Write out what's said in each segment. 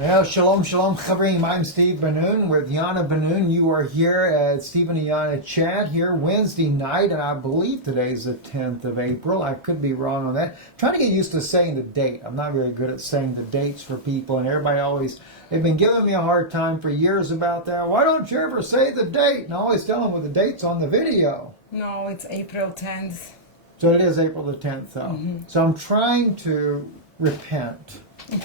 Well, shalom, shalom, chavrim. I'm Steve Benoon with Jana Benoon. You are here at Stephen and Jana Chat here Wednesday night, and I believe today's the 10th of April. I could be wrong on that. I'm trying to get used to saying the date. I'm not very good at saying the dates for people, and everybody they've been giving me a hard time for years about that. Why don't you ever say the date? And I always tell them with the dates on the video. No, it's April 10th. So it is April the 10th, though. Mm-hmm. So I'm trying to repent.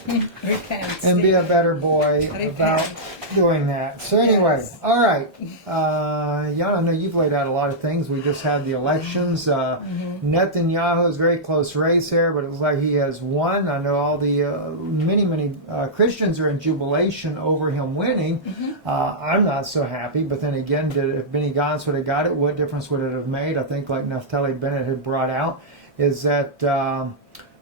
Repent. And be a better boy about doing that. So anyway, yes. All right. Jana, I know you've laid out a lot of things. We just had the elections. Netanyahu is a very close race here, but it looks like he has won. I know all the many Christians are in jubilation over him winning. I'm not so happy, but then again, if Benny Gantz would have got it, what difference would it have made? I think like Naftali Bennett had brought out is that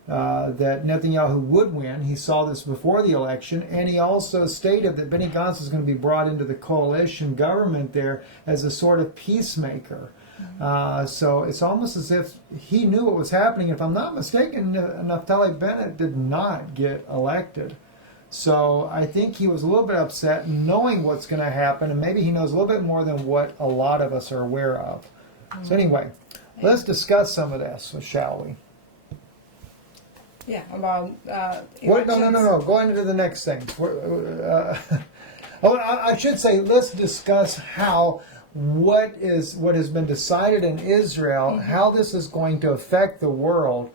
that Netanyahu would win. He saw this before the election, and he also stated that Benny Gantz is going to be brought into the coalition government there as a sort of peacemaker. So it's almost as if he knew what was happening. If I'm not mistaken, Naftali Bennett did not get elected. So I think he was a little bit upset knowing what's going to happen, and maybe he knows a little bit more than what a lot of us are aware of. So anyway, let's discuss some of this, shall we? Yeah, about what? No. Going into the next thing. I should say, let's discuss what has been decided in Israel, how this is going to affect the world,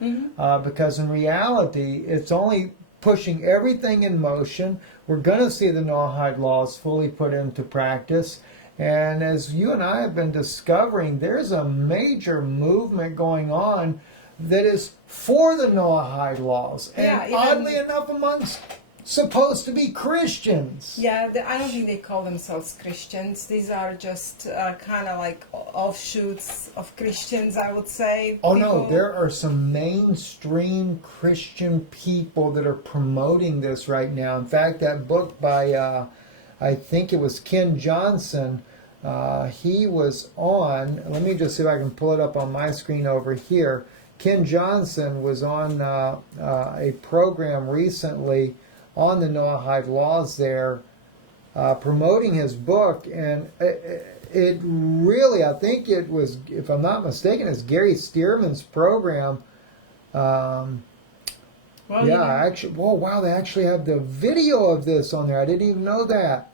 because in reality, it's only pushing everything in motion. We're going to see the Noahide laws fully put into practice. And as you and I have been discovering, there's a major movement going on that is for the Noahide laws, and oddly enough, amongst supposed to be Christians. Yeah, I don't think they call themselves Christians. These are just kind of like offshoots of Christians, I would say. Oh no, there are some mainstream Christian people that are promoting this right now. In fact, that book by, I think it was Ken Johnson, he was on, let me just see if I can pull it up on my screen over here. Ken Johnson was on a program recently on the Noahide laws there, promoting his book, and it really, I think it was, if I'm not mistaken, it's Gary Stearman's program. Actually, wow, they actually have the video of this on there. I didn't even know that.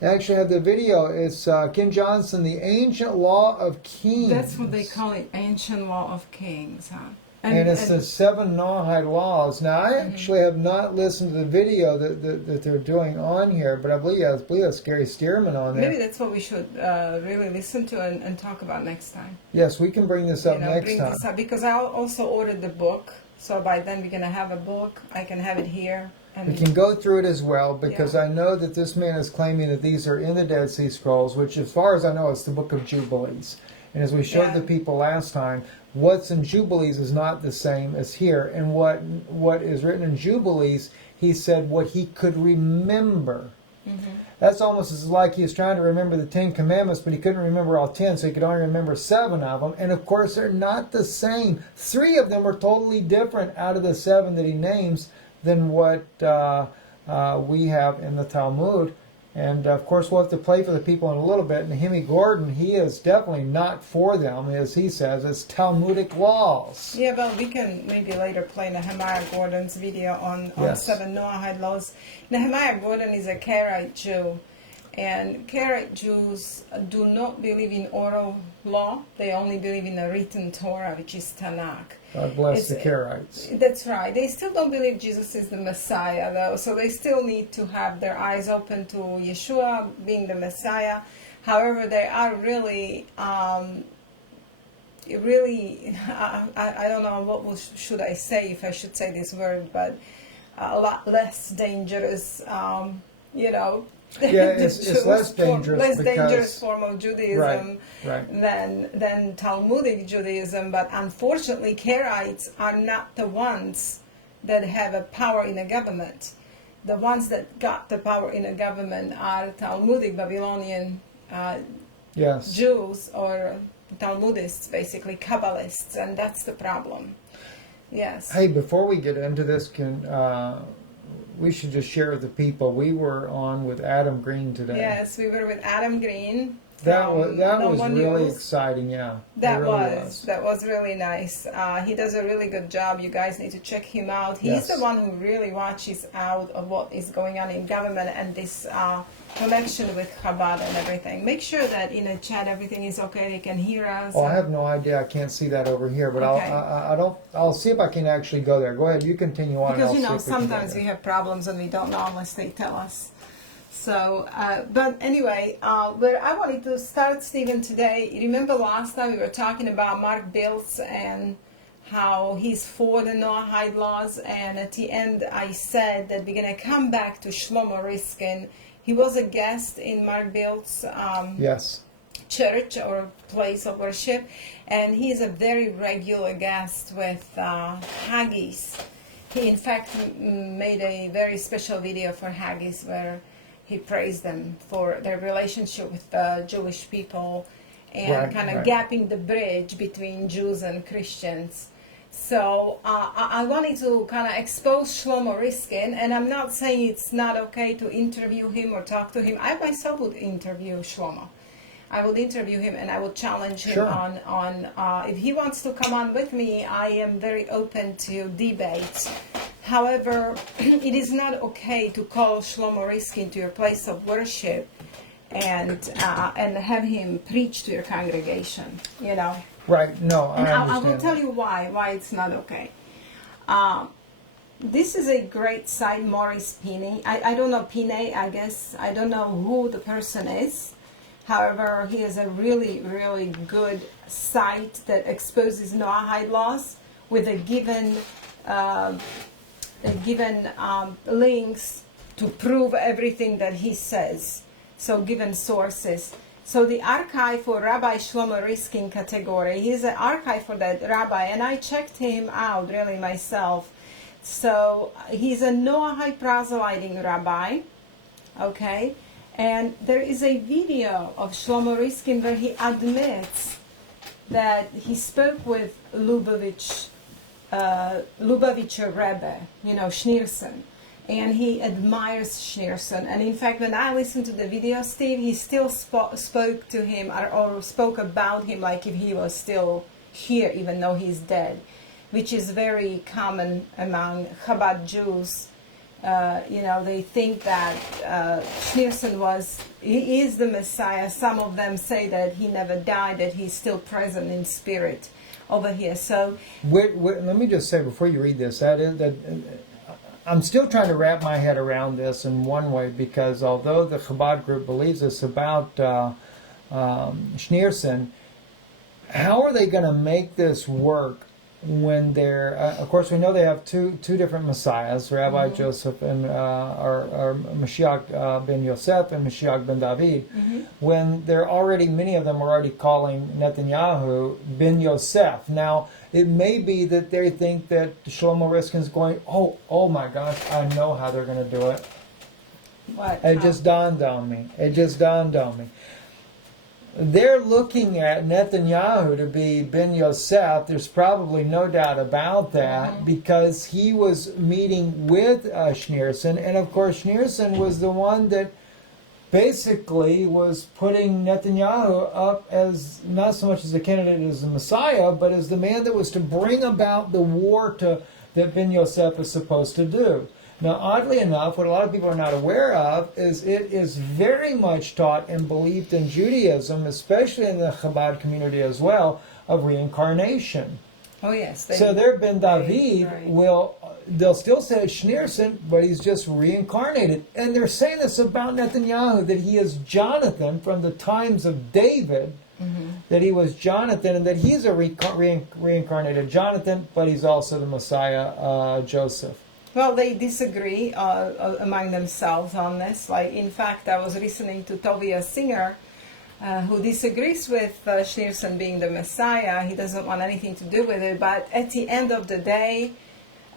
They actually have the video. It's Ken Johnson, The Ancient Law of Kings. That's what they call it, Ancient Law of Kings, huh? And it's the 7 Noahide laws. Now, I actually have not listened to the video that they're doing on here, but I believe it's Gary Stearman on there. Maybe that's what we should really listen to and talk about next time. Yes, we can bring this up next time. This up because I also ordered the book, so by then we're going to have a book. I can have it here. We can go through it as well, because I know that this man is claiming that these are in the Dead Sea Scrolls, which as far as I know, it's the book of Jubilees. And as we showed the people last time, what's in Jubilees is not the same as here. And what is written in Jubilees, he said what he could remember. That's almost as like he was trying to remember the 10 Commandments, but he couldn't remember all 10, so he could only remember 7 of them. And of course, they're not the same. 3 of them are totally different out of the 7 that he names than what we have in the Talmud. And of course, we'll have to play for the people in a little bit. Nehemiah Gordon, he is definitely not for them, as he says. It's Talmudic laws. Yeah, well, we can maybe later play Nehemiah Gordon's video on 7 Noahide laws. Nehemiah Gordon is a Karaite Jew. And Karaite Jews do not believe in oral law. They only believe in the written Torah, which is Tanakh. God bless the Karaites. That's right. They still don't believe Jesus is the Messiah, though. So they still need to have their eyes open to Yeshua being the Messiah. However, they are really, I don't know should I say, if I should say this word, but a lot less dangerous, Yeah, it's less dangerous form of Judaism than Talmudic Judaism. But unfortunately, Karaites are not the ones that have a power in the government. The ones that got the power in the government are Talmudic Babylonian Jews, or Talmudists, basically Kabbalists, and that's the problem. Yes. Hey, before we get into this, we should just share with the people. We were on with Adam Green today. Yes, we were with Adam Green. That was really News. exciting. Yeah, That really was really nice. He does a really good job. You guys need to check him out. He's the one who really watches out of what is going on in government and this connection with Chabad and everything. Make sure that in the chat everything is okay. They can hear us. Oh, I have no idea. I can't see that over here, but Okay. I'll see if I can actually go there. Go ahead. You continue on. Because and I'll see if we can go sometimes there. we have problems and we don't know unless they tell us. So, but anyway, where I wanted to start, Stephen, today, you remember last time we were talking about Mark Biltz and how he's for the Noahide laws, and at the end I said that we're going to come back to Shlomo Riskin. He was a guest in Mark Biltz's Yes. church or place of worship, and he is a very regular guest with Haggis. He in fact made a very special video for Haggis where he praised them for their relationship with the Jewish people and kind of gapping the bridge between Jews and Christians. So I wanted to kind of expose Shlomo Riskin, and I'm not saying it's not okay to interview him or talk to him. I myself would interview Shlomo. I would interview him and I would challenge him on if he wants to come on with me, I am very open to debate. However, it is not okay to call Shlomo Riskin to your place of worship and have him preach to your congregation, you know. Right. No, I understand. I will tell you why it's not okay. This is a great site, Maurice Piney. I don't know Piney, I guess. I don't know who the person is. However, he has a really, really good site that exposes Noahide laws with a given links to prove everything that he says. So given sources. So the archive for Rabbi Shlomo Riskin category, he's an archive for that rabbi, and I checked him out really myself. So he's a Noahide proselyting rabbi, okay? And there is a video of Shlomo Riskin where he admits that he spoke with Lubavitcher Rebbe, Schneerson, and he admires Schneerson. And in fact, when I listened to the video, Steve, he still spoke to him or spoke about him like if he was still here, even though he's dead, which is very common among Chabad Jews. They think that Schneerson is the Messiah. Some of them say that he never died, that he's still present in spirit over here. So let me just say before you read this, I'm still trying to wrap my head around this in one way, because although the Chabad group believes this about Schneerson, how are they going to make this work when they're, of course, we know they have two different messiahs, Rabbi Joseph and or Mashiach ben Yosef and Mashiach ben David. When they're already, many of them are already calling Netanyahu ben Yosef. Now, it may be that they think that Shlomo Riskin's going, oh my gosh, I know how they're going to do it. what? It just dawned on me. They're looking at Netanyahu to be Ben Yosef. There's probably no doubt about that, because he was meeting with Schneerson, and of course Schneerson was the one that basically was putting Netanyahu up as not so much as a candidate as the Messiah, but as the man that was to bring about the war that Ben Yosef is supposed to do. Now, oddly enough, what a lot of people are not aware of is it is very much taught and believed in Judaism, especially in the Chabad community as well, of reincarnation. Oh, yes. So their Ben David they'll still say it's Schneerson, but he's just reincarnated. And they're saying this about Netanyahu, that he is Jonathan from the times of David, that he was Jonathan, and that he's a reincarnated Jonathan, but he's also the Messiah, Joseph. Well, they disagree among themselves on this. Like, in fact, I was listening to Tovia Singer, who disagrees with Schneerson being the Messiah. He doesn't want anything to do with it. But at the end of the day,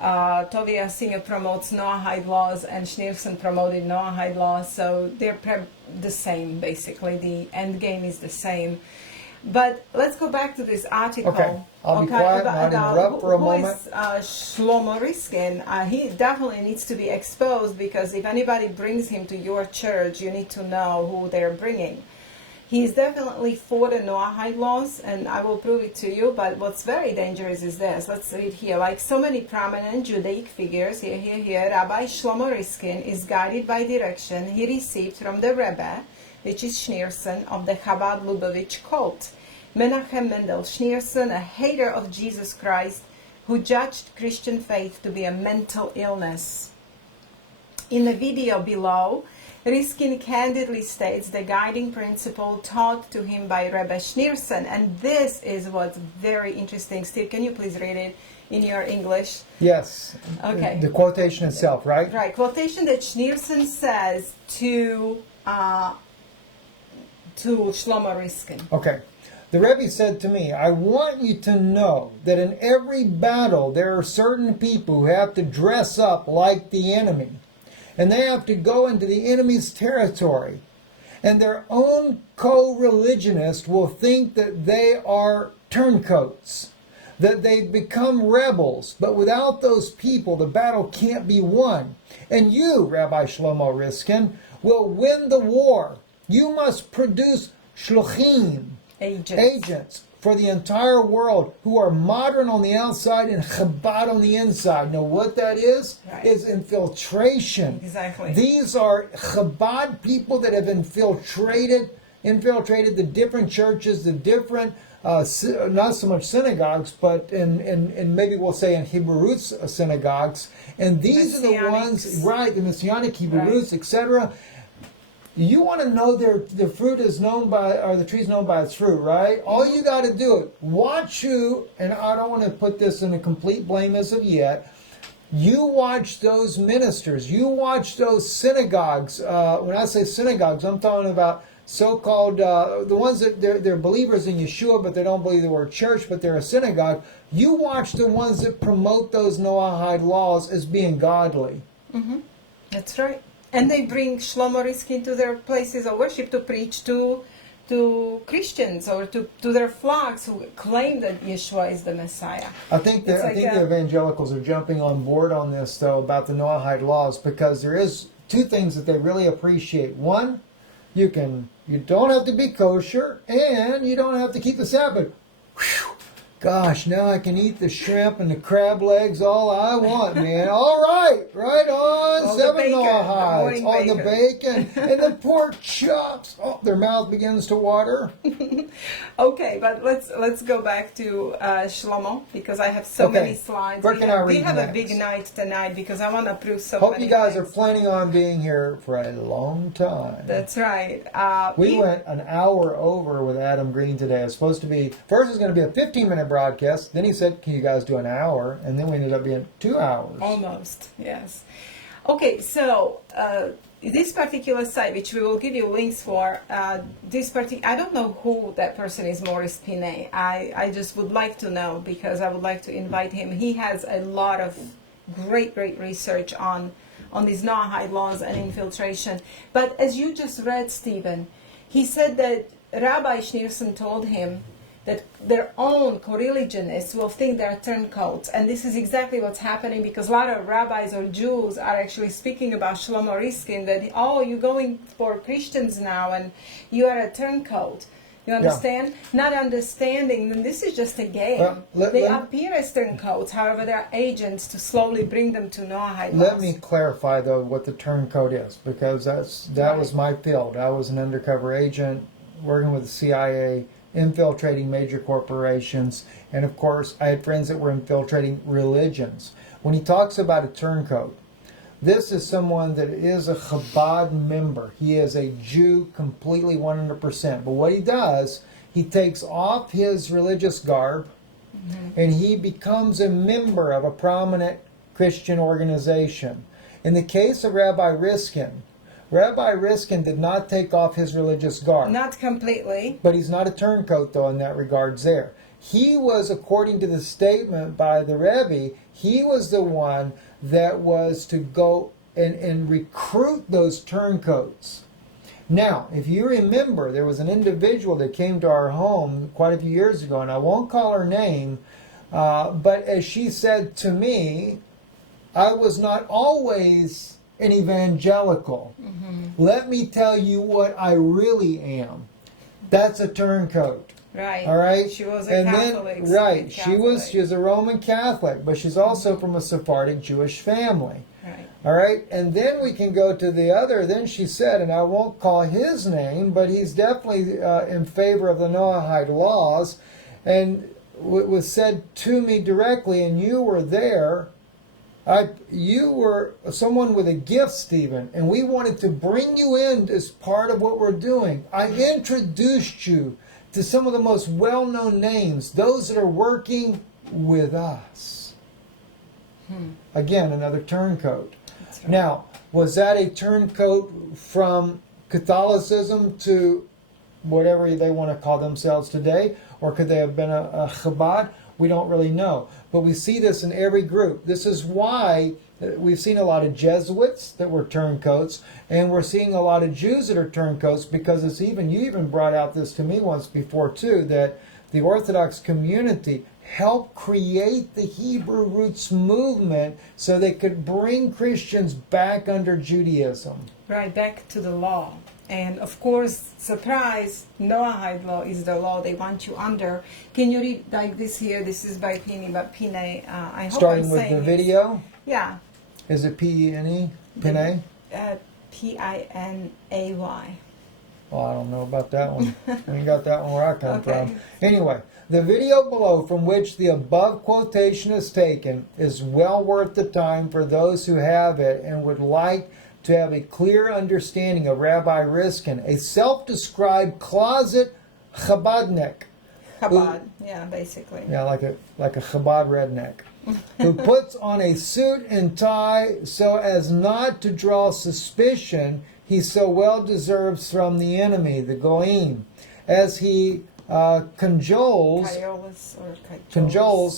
Tovia Singer promotes Noahide laws, and Schneerson promoted Noahide laws. So they're the same, basically. The end game is the same. But let's go back to this article. Okay, I'll be quiet, not interrupt for a moment. Who is Shlomo Riskin? He definitely needs to be exposed, because if anybody brings him to your church, you need to know who they're bringing. He's definitely for the Noahide laws, and I will prove it to you. But what's very dangerous is this. Let's read here. Like so many prominent Judaic figures, here, Rabbi Shlomo Riskin is guided by direction he received from the Rebbe, which is Schneerson, of the Chabad Lubavitch cult. Menachem Mendel Schneerson, a hater of Jesus Christ, who judged Christian faith to be a mental illness. In the video below, Riskin candidly states the guiding principle taught to him by Rebbe Schneerson, and this is what's very interesting. Steve, can you please read it in your English? Yes. Okay. The quotation itself, right? Right. Quotation that Schneerson says to Shlomo Riskin. Okay. The Rebbe said to me, I want you to know that in every battle there are certain people who have to dress up like the enemy. And they have to go into the enemy's territory. And their own co-religionists will think that they are turncoats, that they've become rebels. But without those people, the battle can't be won. And you, Rabbi Shlomo Riskin, will win the war. You must produce shluchim, agents for the entire world who are modern on the outside and Chabad on the inside. Now what that is infiltration. Exactly. These are Chabad people that have infiltrated the different churches, the different, not so much synagogues, but in maybe we'll say in Hebrew roots synagogues. And these are the ones, right, the Messianic Hebrew roots, etc. You want to know the fruit is known by, or the tree is known by its fruit, right? All you got to do it. Watch who, and I don't want to put this in a complete blame as of yet. You watch those ministers. You watch those synagogues. When I say synagogues, I'm talking about so-called, the ones that they're believers in Yeshua, but they don't believe the word church, but they're a synagogue. You watch the ones that promote those Noahide laws as being godly. Mm-hmm. That's right. And they bring Shlomo Riskin to their places of worship to preach to Christians or to their flocks who claim that Yeshua is the Messiah. I think the evangelicals are jumping on board on this, though, about the Noahide laws, because there is two things that they really appreciate. One, you don't have to be kosher, and you don't have to keep the Sabbath. Whew. Gosh, now I can eat the shrimp and the crab legs all I want, man. All right, right on. All 7 Noahides. On the bacon and the pork chops. Oh, their mouth begins to water. Okay, but let's go back to Shlomo, because I have so many slides. Where can I read we have next? a big night tonight, because I want to prove so Hope many you guys things. are planning on being here for a long time. That's right. We went an hour over with Adam Green today. It was supposed to be, first it was going to be a 15-minute broadcast. Then he said, can you guys do an hour? And then we ended up being 2 hours. Almost, yes. Okay, so this particular site, which we will give you links for, I don't know who that person is, Maurice Pinet. I just would like to know, because I would like to invite him. He has a lot of great research on these Noahide laws and infiltration. But as you just read, Stephen, he said that Rabbi Schneerson told him that their own co-religionists will think they're turncoats. And this is exactly what's happening, because a lot of rabbis or Jews are actually speaking about Shlomo Riskin, that, oh, you're going for Christians now and you are a turncoat. You understand? Yeah. Not understanding, and this is just a game. They appear as turncoats, however, they're agents to slowly bring them to Noahide laws. Let me clarify, though, what the turncoat is, because that was my field. I was an undercover agent working with the CIA, infiltrating major corporations, and of course I had friends that were infiltrating religions. When he talks about a turncoat, this is someone that is a Chabad member. He is a Jew completely 100%. But what he does, he takes off his religious garb and he becomes a member of a prominent Christian organization. In the case of Rabbi Riskin did not take off his religious garb. Not completely. But he's not a turncoat, though, in that regards there. He was, according to the statement by the Rebbe, he was the one that was to go and recruit those turncoats. Now, if you remember, there was an individual that came to our home quite a few years ago, and I won't call her name, but as she said to me, I was not always an evangelical. Let me tell you what I really am. That's a turncoat. Right. All right. She was a Catholic. Right. She was a Roman Catholic, but she's also from a Sephardic Jewish family. Right. All right. And then we can go to the other. Then she said, and I won't call his name, but he's definitely in favor of the Noahide laws. And it was said to me directly, and you were there. You were someone with a gift, Stephen, and we wanted to bring you in as part of what we're doing. I introduced you to some of the most well-known names, those that are working with us. Again, another turncoat. Right. Now, was that a turncoat from Catholicism to whatever they want to call themselves today? Or could they have been a Chabad? We don't really know. But we see this in every group. This is why we've seen a lot of Jesuits that were turncoats, and we're seeing a lot of Jews that are turncoats, because it's even, you even brought out this to me once before too, that the Orthodox community helped create the Hebrew roots movement so they could bring Christians back under Judaism. Right, back to the law. And of course, surprise, Noahide law is the law they want you under. Can you read like this here? This is by Pini, but Pine. I hope starting I'm with saying the video? Yeah. Is it P-E-N-E? Pine? P-I-N-A-Y. Well, I don't know about that one. We ain't got that one where I come Okay. from. Anyway, the video below from which the above quotation is taken is well worth the time for those who have it and would like to have a clear understanding of Rabbi Riskin, a self-described closet Chabadnik. Chabad, yeah, basically. Yeah, like a Chabad redneck. Who puts on a suit and tie so as not to draw suspicion he so well deserves from the enemy, the Goyim, as he cajoles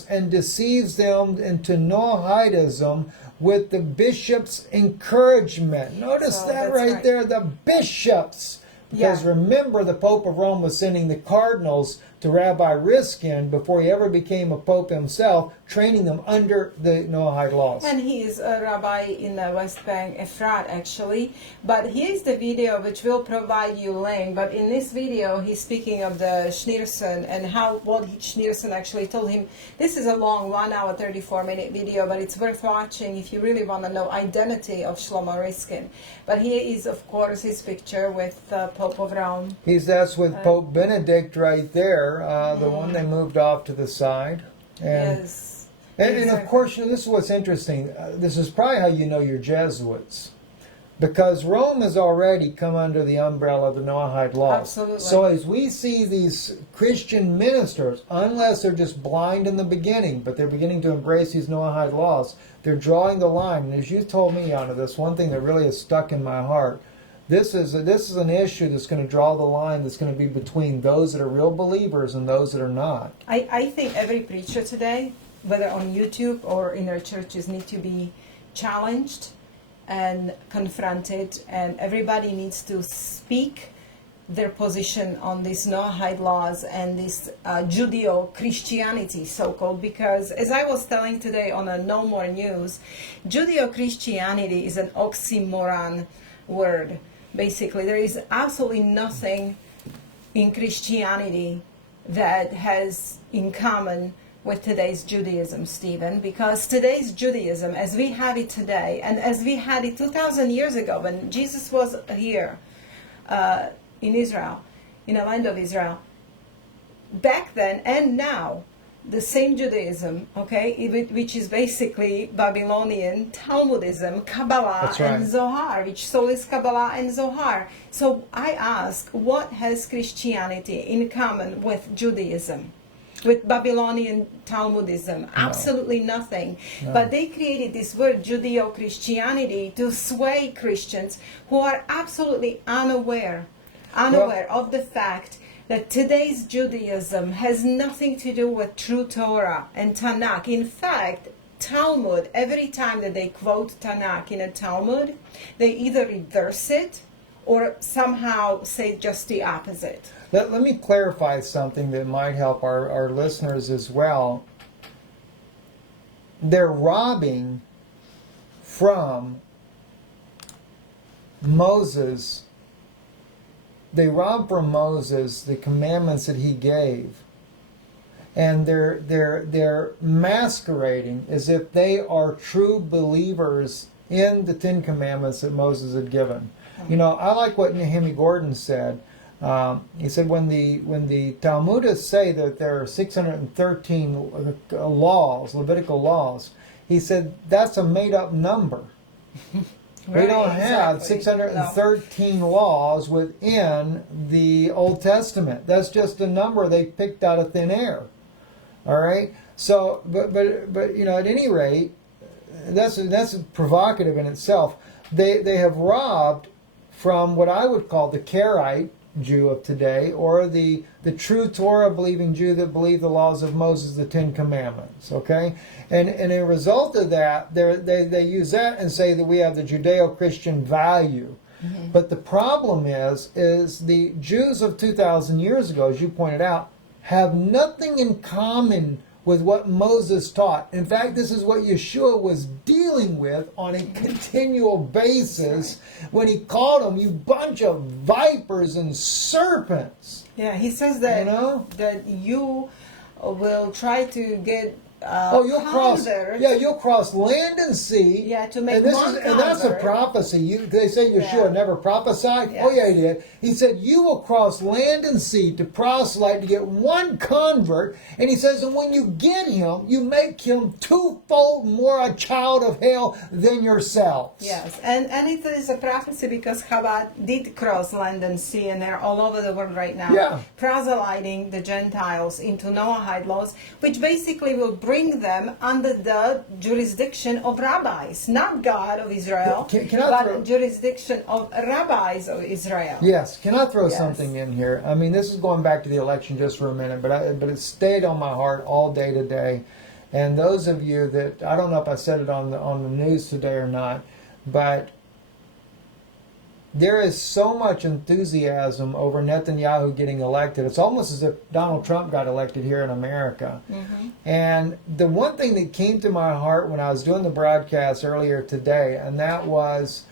and deceives them into Noahidism with the bishop's encouragement. Notice that right there, the bishops. Because remember, the Pope of Rome was sending the cardinals to Rabbi Riskin before he ever became a pope himself, training them under the Noahide laws. And he is a rabbi in the West Bank, Efrat, actually. But here's the video which will provide you link. But in this video, he's speaking of the Schneerson and what Schneerson actually told him. This is a long 1 hour, 34-minute video, but it's worth watching if you really want to know identity of Shlomo Riskin. But here is, of course, his picture with the Pope of Rome. That's with Pope Benedict right there. The one they moved off to the side. And, yes. And of course, this is what's interesting. This is probably how you know you're Jesuits. Because Rome has already come under the umbrella of the Noahide laws. Absolutely. So as we see these Christian ministers, unless they're just blind in the beginning, but they're beginning to embrace these Noahide laws, they're drawing the line. And as you told me, Jana, this one thing that really is stuck in my heart, this is an issue that's going to draw the line that's going to be between those that are real believers and those that are not. I think every preacher today, whether on YouTube or in their churches, need to be challenged and confronted, and everybody needs to speak their position on these Noahide laws and this Judeo-Christianity, so-called, because as I was telling today on a No More News, Judeo-Christianity is an oxymoron word. Basically, there is absolutely nothing in Christianity that has in common with today's Judaism, Stephen, because today's Judaism, as we have it today, and as we had it 2,000 years ago when Jesus was here in Israel, in the land of Israel, back then and now, the same Judaism, okay, which is basically Babylonian Talmudism, Kabbalah and Zohar, which so is Kabbalah and Zohar. So I ask, what has Christianity in common with Judaism? With Babylonian Talmudism? No. Absolutely nothing. No. But they created this word Judeo-Christianity to sway Christians who are absolutely unaware of the fact that today's Judaism has nothing to do with true Torah and Tanakh. In fact, Talmud, every time that they quote Tanakh in a Talmud, they either reverse it or somehow say just the opposite. Let me clarify something that might help our listeners as well. They're robbing from Moses. They rob from Moses the commandments that he gave. And they're masquerading as if they are true believers in the Ten Commandments that Moses had given. You know, I like what Nehemiah Gordon said. He said when the Talmudists say that there are 613 laws, Levitical laws, he said that's a made-up number. Right, we don't have exactly. 613 laws within the Old Testament. That's just a number they picked out of thin air. All right. So, but you know, at any rate, that's provocative in itself. They have robbed from what I would call the Karaite Jew of today, or the true Torah believing Jew that believed the laws of Moses, the Ten Commandments. Okay, and a result of that, they use that and say that we have the Judeo-Christian value. Mm-hmm. But the problem is the Jews of 2,000 years ago, as you pointed out, have nothing in common with what Moses taught. In fact, this is what Yeshua was dealing with on a continual basis when he called them, you bunch of vipers and serpents. Yeah, he says that, you know? that you will try to get you'll cross land and sea. Yeah, to make and that's a prophecy. They say Yeshua never prophesied. Yes. Oh yeah, he did. He said you will cross land and sea to proselyte to get one convert, and he says, and when you get him, you make him twofold more a child of hell than yourselves. Yes, and it is a prophecy because Chabad did cross land and sea, and they're all over the world right now, proselyting the Gentiles into Noahide laws, which basically will bring them under the jurisdiction of rabbis, not God of Israel, but jurisdiction of rabbis of Israel. Yes. Can I throw something in here? I mean, this is going back to the election just for a minute, but it stayed on my heart all day today. And those of you that, I don't know if I said it on the news today or not, but there is so much enthusiasm over Netanyahu getting elected. It's almost as if Donald Trump got elected here in America. Mm-hmm. And the one thing that came to my heart when I was doing the broadcast earlier today, and that was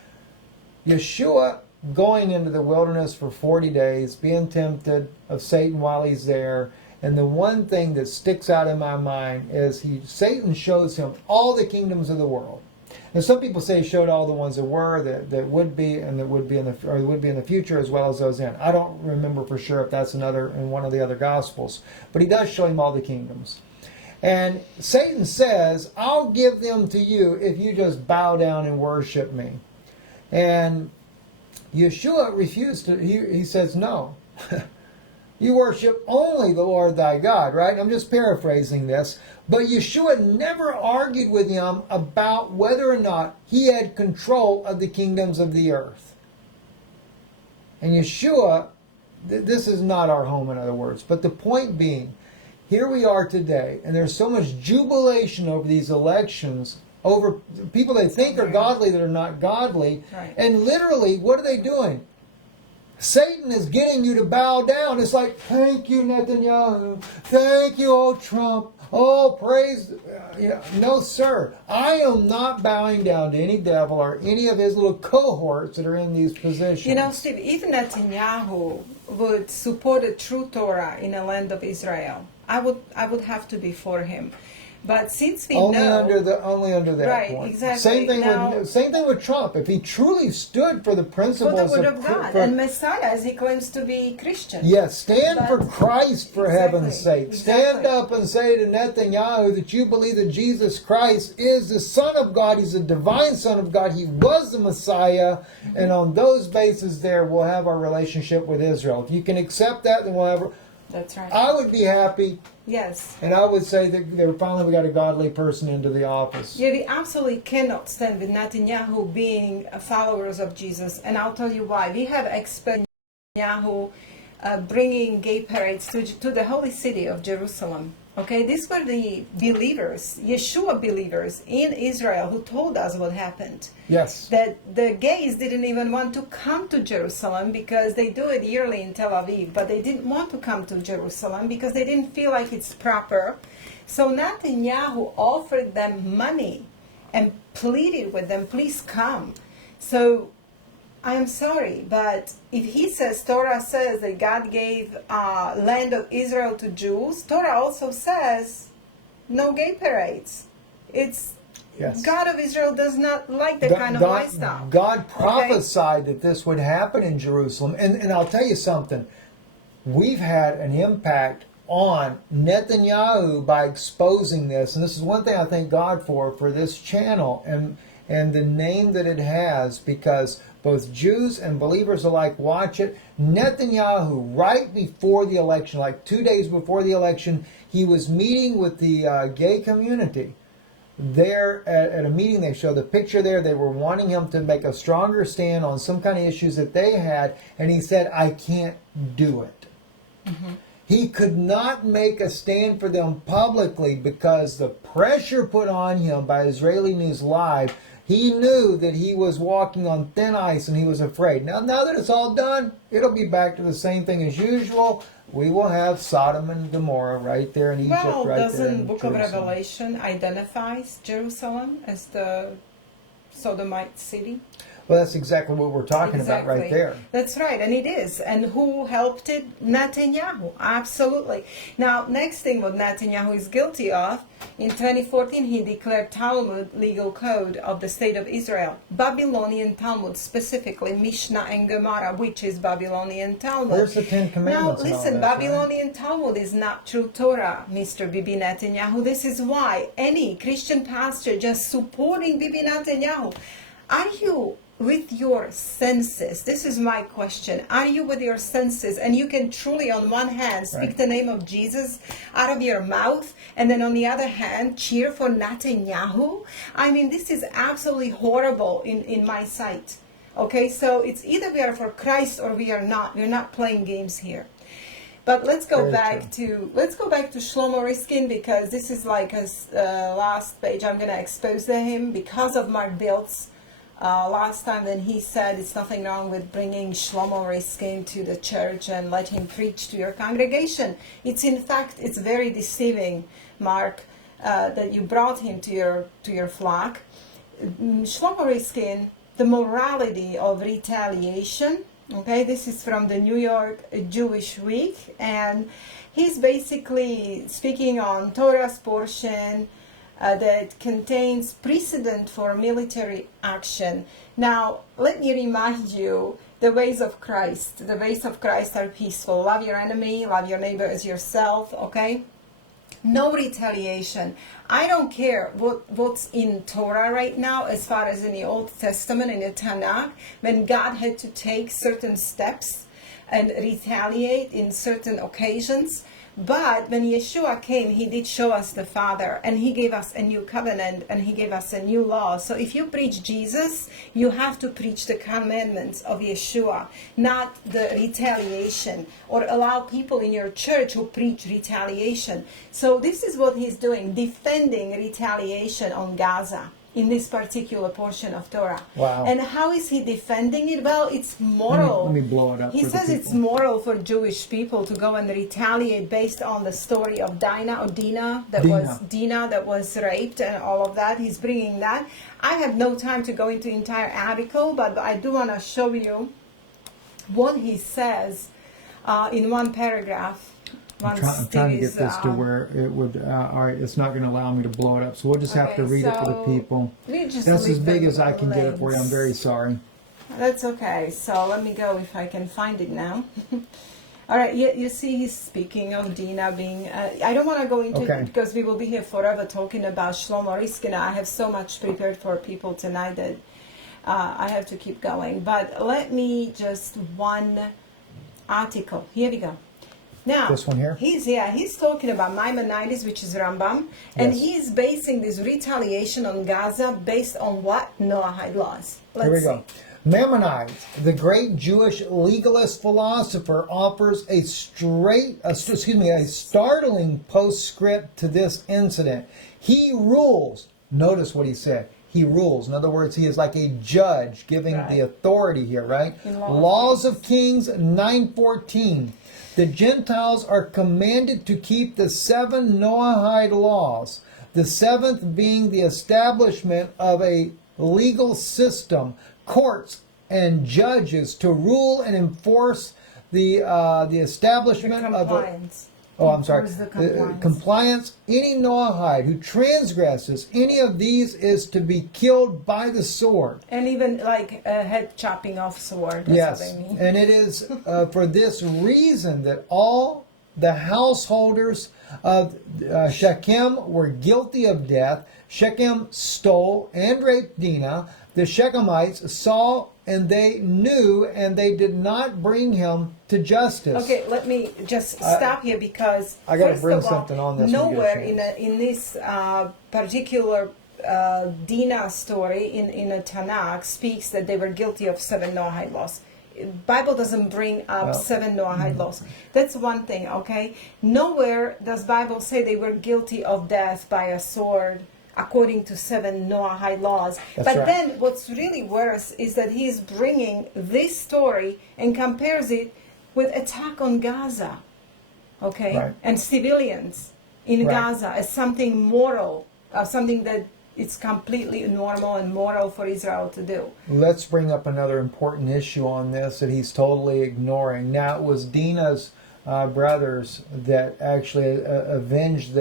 Yeshua going into the wilderness for 40 days, being tempted of Satan while he's there. And the one thing that sticks out in my mind is Satan shows him all the kingdoms of the world. And some people say he showed all the ones that were, that would be, and that would be in the future, as well as those in. I don't remember for sure if that's in one of the other Gospels, but he does show him all the kingdoms. And Satan says, "I'll give them to you if you just bow down and worship me." And Yeshua refused to. He says, "No." You worship only the Lord thy God, right? I'm just paraphrasing this. But Yeshua never argued with him about whether or not he had control of the kingdoms of the earth. And Yeshua, this is not our home, in other words. But the point being, here we are today, and there's so much jubilation over these elections, over people they think are godly that are not godly. Right. And literally, what are they doing? Satan is getting you to bow down. It's like, thank you, Netanyahu. Thank you, oh Trump. Oh, praise. No, sir. I am not bowing down to any devil or any of his little cohorts that are in these positions. You know, Steve, even Netanyahu would support a true Torah in the land of Israel. I would have to be for him. But since we only know under that right, point. Exactly. Same thing with Trump. If he truly stood for the principles for the word of God and Messiah, as he claims to be Christian. Yes, stand for Christ, for heaven's sake. Stand up and say to Netanyahu that you believe that Jesus Christ is the Son of God. He's the divine Son of God. He was the Messiah. Mm-hmm. And on those bases there, we'll have our relationship with Israel. If you can accept that, then we'll have... That's right. I would be happy. Yes. And I would say that finally we got a godly person into the office. Yeah, we absolutely cannot stand with Netanyahu being followers of Jesus. And I'll tell you why. We have experienced Netanyahu bringing gay parades to the holy city of Jerusalem. Okay, these were the believers, Yeshua believers in Israel who told us what happened. Yes. That the gays didn't even want to come to Jerusalem because they do it yearly in Tel Aviv, but they didn't want to come to Jerusalem because they didn't feel like it's proper. So Netanyahu offered them money and pleaded with them, please come. So I am sorry, but if he says, Torah says that God gave land of Israel to Jews, Torah also says no gay parades. It's Yes. God of Israel does not like that kind of lifestyle. God prophesied that this would happen in Jerusalem. And I'll tell you something. We've had an impact on Netanyahu by exposing this. And this is one thing I thank God for this channel and the name that it has, because both Jews and believers alike watch it. Netanyahu, right before the election, like 2 days before the election, he was meeting with the gay community. There at a meeting, they show the picture there. They were wanting him to make a stronger stand on some kind of issues that they had, and he said, I can't do it. Mm-hmm. He could not make a stand for them publicly because the pressure put on him by Israeli News Live, he knew that he was walking on thin ice and he was afraid. Now that it's all done, it'll be back to the same thing as usual. We will have Sodom and Gomorrah right there in Egypt, well, right there in doesn't Book of Jerusalem. Revelation identifies Jerusalem as the Sodomite city? Well, that's exactly what we're talking about right there. That's right, and it is. And who helped it? Netanyahu, absolutely. Now, next thing what Netanyahu is guilty of, in 2014 he declared Talmud legal code of the state of Israel. Babylonian Talmud, specifically Mishnah and Gemara, which is Babylonian Talmud. Where's the Ten Commandments? Now, listen, Babylonian Talmud is not true Torah, Mr. Bibi Netanyahu. This is why any Christian pastor just supporting Bibi Netanyahu, are you with your senses? This is my question. Are you with your senses? And you can truly, on one hand, speak the name of Jesus out of your mouth, and then on the other hand, cheer for Netanyahu? I mean, this is absolutely horrible in my sight. Okay, so it's either we are for Christ or we are not. We're not playing games here. But let's go back to Shlomo Riskin, because this is like his last page. I'm going to expose him because of Mark Biltz. Last time when he said it's nothing wrong with bringing Shlomo Riskin to the church and let him preach to your congregation. It's in fact, it's very deceiving, Mark, that you brought him to your flock. Shlomo Riskin, the morality of retaliation. Okay, this is from the New York Jewish Week, and he's basically speaking on Torah's portion that contains precedent for military action. Now, let me remind you the ways of Christ. The ways of Christ are peaceful. Love your enemy, love your neighbor as yourself, okay? No retaliation. I don't care what's in Torah right now as far as in the Old Testament, in the Tanakh, when God had to take certain steps and retaliate in certain occasions. But when Yeshua came, he did show us the Father, and he gave us a new covenant, and he gave us a new law. So if you preach Jesus, you have to preach the commandments of Yeshua, not the retaliation, or allow people in your church who preach retaliation. So this is what he's doing, defending retaliation on Gaza in this particular portion of Torah. Wow. And how is he defending it? Well, it's moral. Let me blow it up. He says it's moral for Jewish people to go and retaliate based on the story of Dina that was raped and all of that. He's bringing that. I have no time to go into the entire article, but I do want to show you what he says in one paragraph. I'm trying to get this to where it would, all right, it's not going to allow me to blow it up. So we'll just have to read it for the people. That's as big as I can get it for you. I'm very sorry. That's okay. So let me go if I can find it now. All right, you see he's speaking of Dina being, I don't want to go into it because we will be here forever talking about Shlomo Riskin. I have so much prepared for people tonight that I have to keep going. But let me just one article. Here we go. Now, this one here? He's talking about Maimonides, which is Rambam, and he's basing this retaliation on Gaza based on what? Noahide laws. Here we go. Maimonides, the great Jewish legalist philosopher, offers a startling postscript to this incident. He rules. Notice what he said. He rules. In other words, he is like a judge giving the authority here, right? Laws of Kings 9:14. The Gentiles are commanded to keep the 7 Noahide laws, the 7th being the establishment of a legal system, courts and judges to rule and enforce the establishment of compliance. Any Noahide who transgresses any of these is to be killed by the sword. And even like a head chopping off sword. That's yes, what I mean. And it is for this reason that all the householders of Shechem were guilty of death. Shechem stole and raped Dinah. The Shechemites saw and they knew, and they did not bring him to justice. Okay, let me just stop here because I got to bring something on this. Nowhere in this particular Dinah story in a Tanakh speaks that they were guilty of 7 Noahide laws. Bible doesn't bring up 7 Noahide laws. That's one thing. Okay, nowhere does Bible say they were guilty of death by a sword, according to 7 Noahide laws. Then what's really worse is that he's bringing this story and compares it with attack on Gaza, okay, and civilians in Gaza as something moral, something that it's completely normal and moral for Israel to do. Let's bring up another important issue on this that he's totally ignoring. Now, it was Dinah's brothers that actually avenged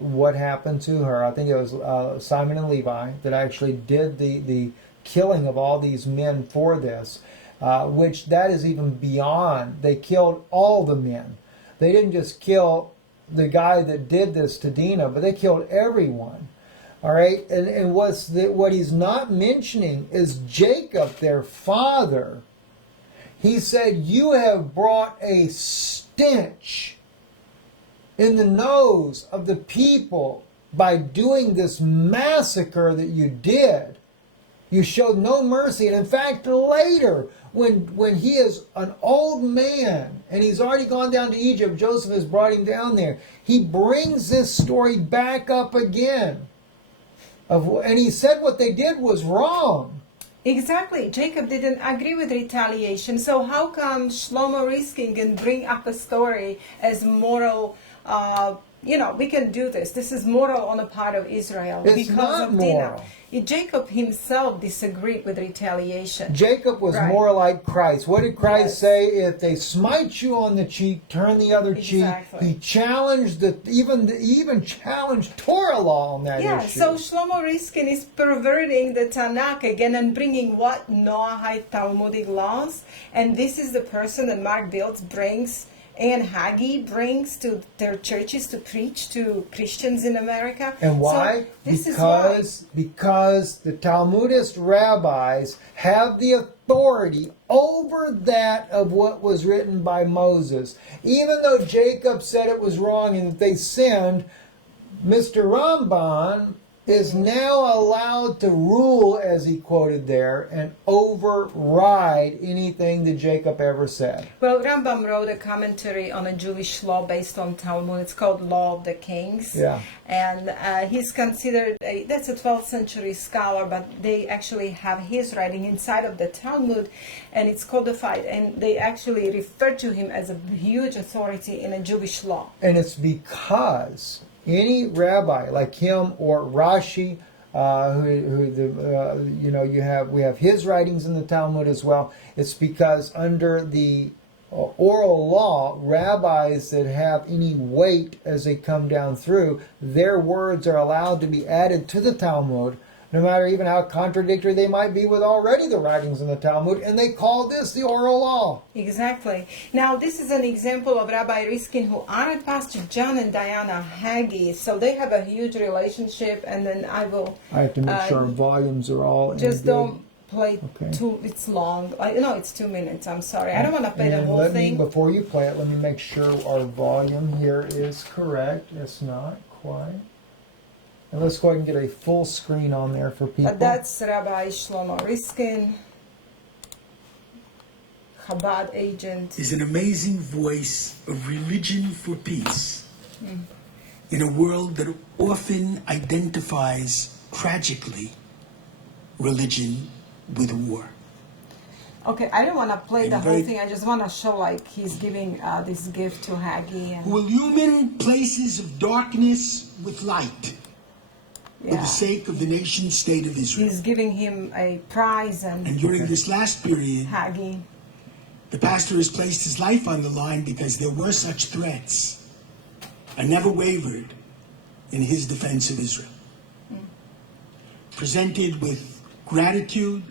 what happened to her. I think it was Simon and Levi that actually did the killing of all these men for this, which that is even beyond. They killed all the men. They didn't just kill the guy that did this to Dinah, but they killed everyone. All right, and what he's not mentioning is Jacob, their father. He said, "You have brought a stench in the nose of the people by doing this massacre that you did. You showed no mercy." And in fact, later, when he is an old man and he's already gone down to Egypt, Joseph has brought him down there, he brings this story back up again. And he said what they did was wrong. Exactly. Jacob didn't agree with retaliation. So how come Shlomo Riskin can bring up a story as moral? We can do this. This is moral on the part of Israel. It's because not of moral. Dinah. Jacob himself disagreed with retaliation. Jacob was more like Christ. What did Christ say? If they smite you on the cheek, turn the other cheek. He challenged even challenged Torah law on that issue. So Shlomo Riskin is perverting the Tanakh again and bringing what Noahide Talmudic laws, and this is the person that Mark Biltz brings and Hagee brings to their churches to preach to Christians in America. And why? Because the Talmudist rabbis have the authority over that of what was written by Moses. Even though Jacob said it was wrong and that they sinned, Mr. Ramban is now allowed to rule, as he quoted there, and override anything that Jacob ever said. Well, Rambam wrote a commentary on a Jewish law based on Talmud. It's called Law of the Kings. Yeah. And he's considered, that's a 12th century scholar, but they actually have his writing inside of the Talmud, and it's codified. And they actually refer to him as a huge authority in a Jewish law. And it's because any rabbi like him or Rashi, we have his writings in the Talmud as well. It's because under the oral law, rabbis that have any weight as they come down through, their words are allowed to be added to the Talmud, no matter even how contradictory they might be with already the writings in the Talmud, and they call this the oral law. Exactly. Now, this is an example of Rabbi Riskin who honored Pastor John and Diana Hagee, so they have a huge relationship, and then I have to make sure our volumes are all just don't play it's long. It's 2 minutes. I'm sorry. I don't want to play the whole thing. Before you play it, let me make sure our volume here is correct. It's not quite. And let's go ahead and get a full screen on there for people. That's Rabbi Shlomo Riskin. Chabad agent. Is an amazing voice of religion for peace in a world that often identifies tragically religion with war. Okay, I don't want to play And the whole very- thing. I just want to show like he's giving this gift to Haggai. Who And, illumine places of darkness with light for yeah, the sake of the nation state of Israel. he's giving him a prize And and during this last period, Haggai. the pastor has placed his life on the line because there were such threats and never wavered in his defense of Israel. Presented with gratitude,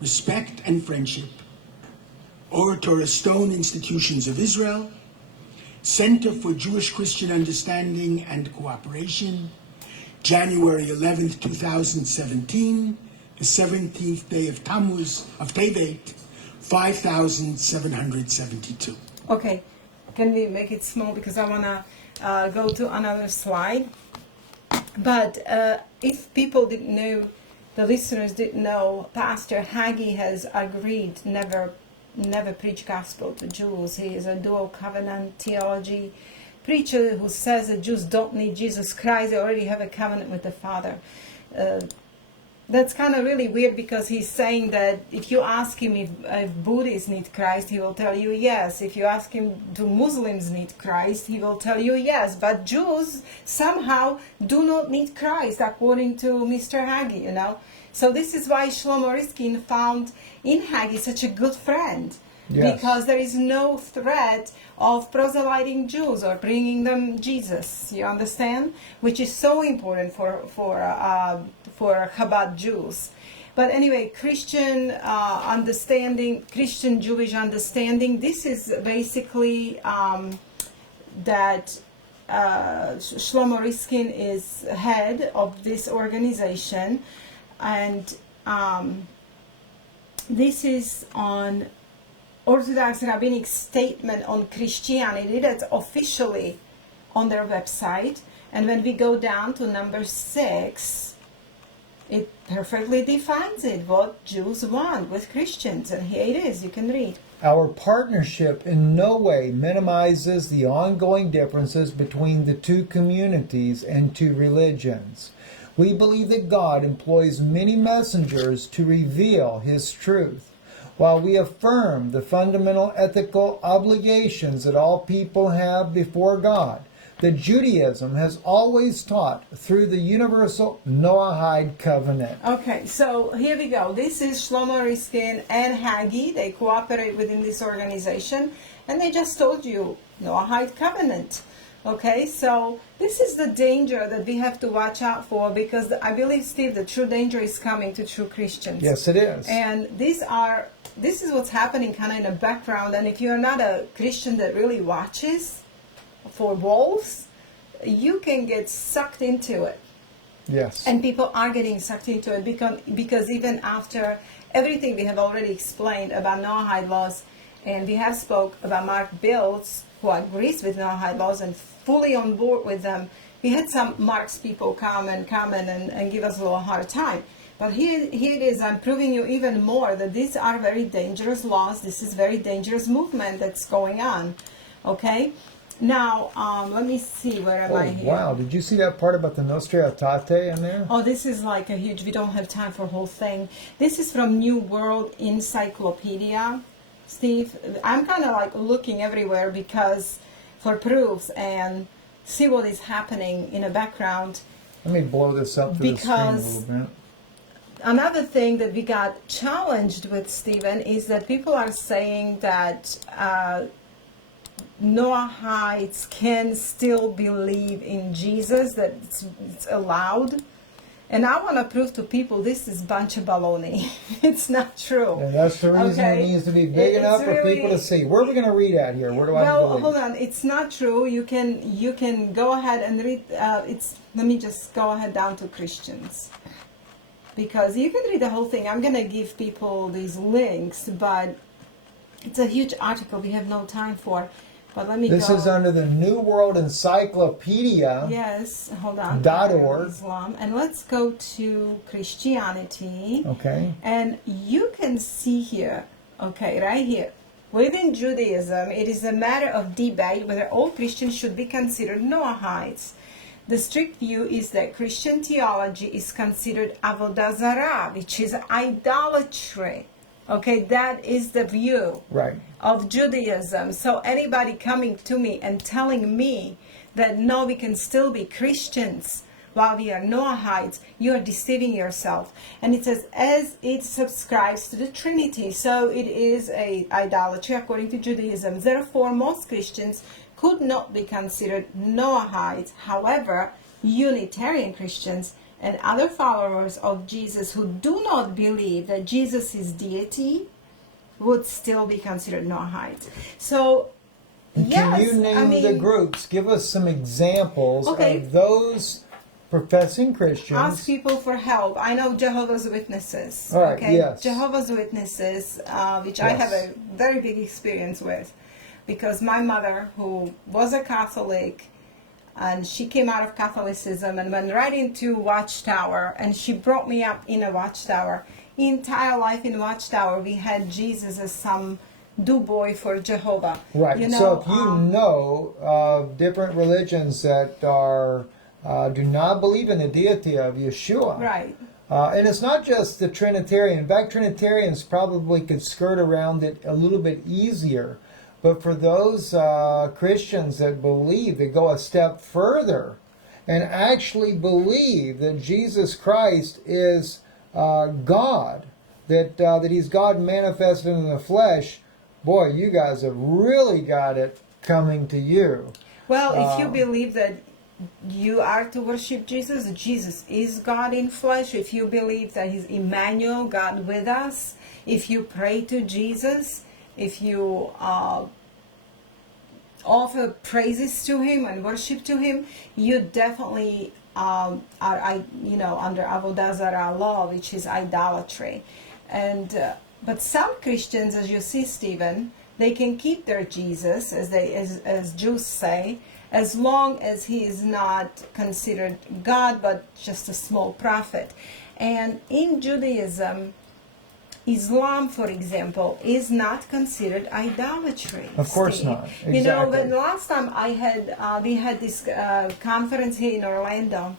respect, and friendship, Orator Stone Institutions of Israel, Center for Jewish Christian Understanding and Cooperation, January 11th, 2017, the 17th day of Tammuz, of Tevet, 5772. Okay, can we make it small because I want to go to another slide. But if people didn't know, the listeners didn't know, Pastor Haggai has agreed never preach gospel to Jews. He is a dual covenant theology preacher who says that Jews don't need Jesus Christ. They already have a covenant with the Father. That's kind of really weird because he's saying that if you ask him if Buddhists need Christ, he will tell you yes. If you ask him, do Muslims need Christ, he will tell you yes. But Jews somehow do not need Christ, according to Mr. Haggai, you know. So this is why Shlomo Riskin found in Haggai such a good friend. Yes. Because there is no threat of proselyting Jews or bringing them Jesus. You understand? Which is so important for Chabad Jews. But anyway, Christian understanding, Christian Jewish understanding. This is basically that Shlomo Riskin is head of this organization, and this is on Orthodox Rabbinic Statement on Christianity. That's officially on their website. And when we go down to number 6, it perfectly defines it, what Jews want with Christians. And here it is, you can read. Our partnership in no way minimizes the ongoing differences between the two communities and two religions. We believe that God employs many messengers to reveal His truth. While we affirm the fundamental ethical obligations that all people have before God, that Judaism has always taught through the universal Noahide covenant. Okay, so here we go. This is Shlomo Riskin and Haggai. They cooperate within this organization, and they just told you Noahide covenant. Okay, so this is the danger that we have to watch out for, because I believe, Steve, the true danger is coming to true Christians. Yes, it is. And this is what's happening kind of in the background. And if you're not a Christian that really watches for wolves, you can get sucked into it. Yes. And people are getting sucked into it because even after everything we have already explained about Noahide laws, and we have spoke about Mark Biltz, who agrees with Noahide laws and fully on board with them, we had some Mark's people come and give us a little hard time. But here it is, I'm proving you even more that these are very dangerous laws. This is very dangerous movement that's going on. Okay? Now, let me see, where am I here? Wow, did you see that part about the Nostra Aetate in there? Oh, this is like a huge, we don't have time for the whole thing. This is from New World Encyclopedia, Steve. I'm kind of like looking everywhere because for proofs and see what is happening in the background. Let me blow this up to the screen a little bit. Another thing that we got challenged with, Stephen, is that people are saying that Noahides can still believe in Jesus, that it's allowed. And I want to prove to people this is a bunch of baloney. It's not true. And that's the reason it needs to be big enough for people to see. Where are we going to read at here? Where do I need to Well, read? hold on. It's not true. You can go ahead and read. Let me just go ahead down to Christians, because you can read the whole thing. I'm going to give people these links, but it's a huge article we have no time for. But let me This is under the New World Encyclopedia. Yes, hold on. .org. Islam. And let's go to Christianity. Okay. And you can see here, okay, right here, Within Judaism, it is a matter of debate whether all Christians should be considered Noahides. The strict view is that Christian theology is considered avodah zarah, which is idolatry. Okay, that is the view of Judaism. So anybody coming to me and telling me that no, we can still be Christians while we are Noahides, you are deceiving yourself. And it says, as it subscribes to the Trinity, so it is a idolatry according to Judaism. Therefore, most Christians could not be considered Noahides. However, Unitarian Christians and other followers of Jesus who do not believe that Jesus is deity would still be considered Noahides. So, can you name the groups? Give us some examples of those professing Christians. Ask people for help. I know Jehovah's Witnesses. All right, yes. Jehovah's Witnesses, which I have a very big experience with, because my mother, who was a Catholic, and she came out of Catholicism and went right into Watchtower, and she brought me up in a Watchtower. Entire life in Watchtower, we had Jesus as some do-boy for Jehovah. Right. You know, so if you know of different religions that are do not believe in the deity of Yeshua. Right. And it's not just the Trinitarian. In fact, Trinitarians probably could skirt around it a little bit easier. But for those Christians that believe, that go a step further and actually believe that Jesus Christ is God, that He's God manifested in the flesh, boy, you guys have really got it coming to you. Well, if you believe that you are to worship Jesus, Jesus is God in flesh, if you believe that He's Emmanuel, God with us, if you pray to Jesus, if you offer praises to Him and worship to Him, you definitely are under avodah zarah law, which is idolatry. And but some Christians, as you see, Stephen, they can keep their Jesus, as Jews say, as long as he is not considered God, but just a small prophet. And in Judaism, Islam, for example, is not considered idolatry. Of course not. Exactly. You know, when last time we had this conference here in Orlando,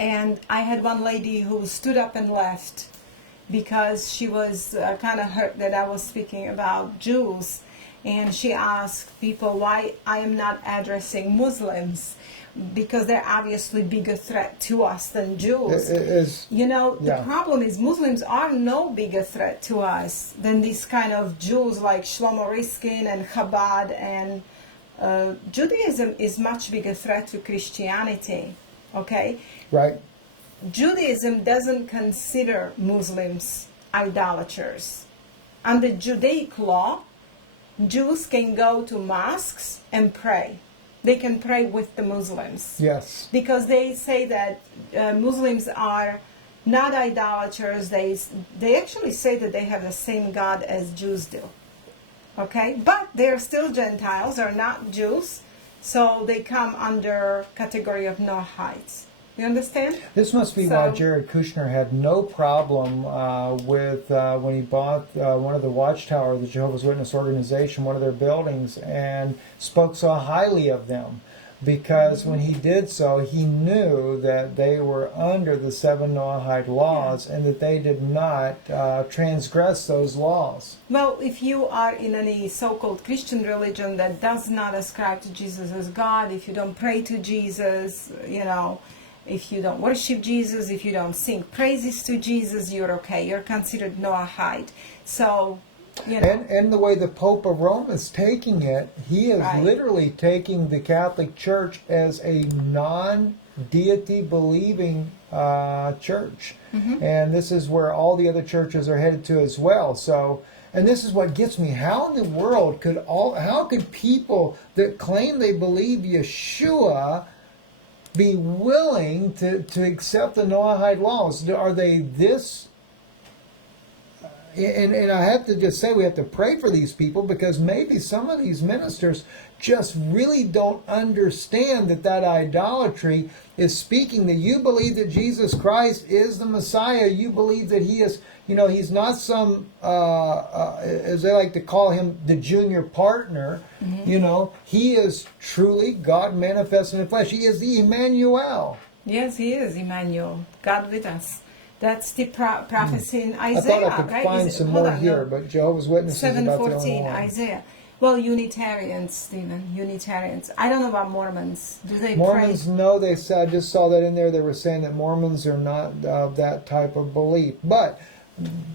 and I had one lady who stood up and left because she was kind of hurt that I was speaking about Jews. And she asked people why I am not addressing Muslims, because they're obviously bigger threat to us than Jews. The problem is Muslims are no bigger threat to us than these kind of Jews like Shlomo Riskin and Chabad, and Judaism is much bigger threat to Christianity. Okay? Right. Judaism doesn't consider Muslims idolaters. Under Judaic law, Jews can go to mosques and pray. They can pray with the Muslims. Yes. Because they say that Muslims are not idolaters. They actually say that they have the same God as Jews do. Okay? But they're still Gentiles, are not Jews. So they come under category of Noahides. You understand? This must be why Jared Kushner had no problem with when he bought one of the Watchtower, the Jehovah's Witness organization, one of their buildings, and spoke so highly of them. Because when he did so, he knew that they were under the 7 Noahide laws and that they did not transgress those laws. Well, if you are in any so-called Christian religion that does not ascribe to Jesus as God, if you don't pray to Jesus, if you don't worship Jesus, if you don't sing praises to Jesus, you're okay. You're considered Noahide. So, And the way the Pope of Rome is taking it, he is literally taking the Catholic Church as a non-deity believing church. Mm-hmm. And this is where all the other churches are headed to as well. So, and this is what gets me. How in the world how could people that claim they believe Yeshua be willing to accept the Noahide laws? Are they this and I have to just say we have to pray for these people, because maybe some of these ministers just really don't understand that idolatry is speaking that you believe that Jesus Christ is the Messiah. You believe that he is, he's not some, as they like to call him, the junior partner. He is truly God manifest in the flesh. He is the Emmanuel. Yes, he is Emmanuel, God with us. That's the prophecy in Isaiah. I thought I could find some more here, but Jehovah's Witnesses is about the only 7:14, one. Isaiah. Well, Unitarians, Stephen, Unitarians. I don't know about Mormons. Do they Mormons, pray? no, they said, I just saw that in there. They were saying that Mormons are not of that type of belief. But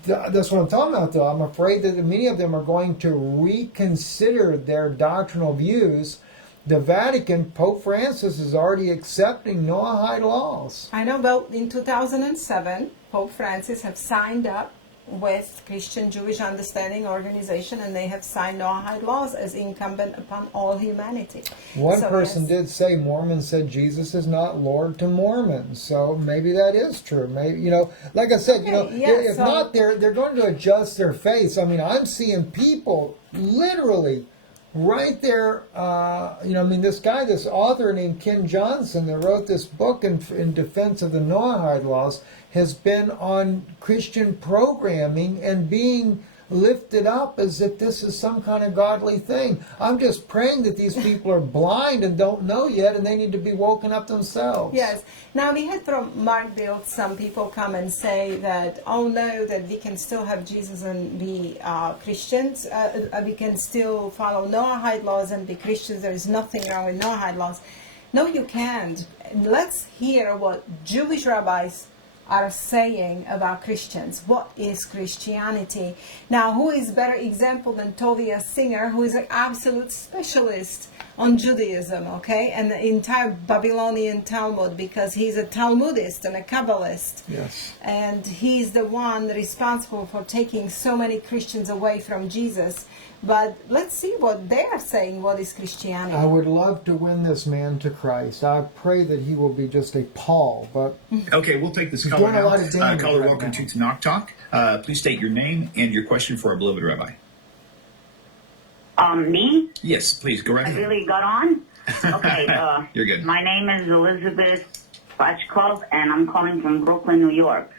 that's what I'm talking about, though. I'm afraid that many of them are going to reconsider their doctrinal views. The Vatican, Pope Francis is already accepting Noahide laws. I know, but in 2007, Pope Francis have signed up with Christian Jewish Understanding Organization, and they have signed Noahide laws as incumbent upon all humanity. One person did say, Mormons said Jesus is not Lord to Mormons, so maybe that is true. Maybe, like I said, if not, they're going to adjust their faiths. I mean, I'm seeing people literally right there, this author named Ken Johnson that wrote this book in defense of the Noahide laws has been on Christian programming and being lifted up as if this is some kind of godly thing. I'm just praying that these people are blind and don't know yet, and they need to be woken up themselves. Yes. Now, we had from Markville some people come and say that, oh no, that we can still have Jesus and be Christians. We can still follow Noahide laws and be Christians. There is nothing wrong with Noahide laws. No, you can't. Let's hear what Jewish rabbis are saying about Christians. What is Christianity? Now, who is better example than Tovia Singer, who is an absolute specialist on Judaism, okay, and the entire Babylonian Talmud, because he's a Talmudist and a Kabbalist. Yes. And he's the one responsible for taking so many Christians away from Jesus. But let's see what they are saying. What is Christianity? I would love to win this man to Christ. I pray that he will be just a Paul, but... Okay, we'll take this He's caller doing a lot now. of damage Caller, right welcome now. to Knock Talk. Please state your name and your question for our beloved rabbi. Me? Yes, please, go right I ahead. really got on? Okay. You're good. My name is Elizabeth Bachkov, and I'm calling from Brooklyn, New York.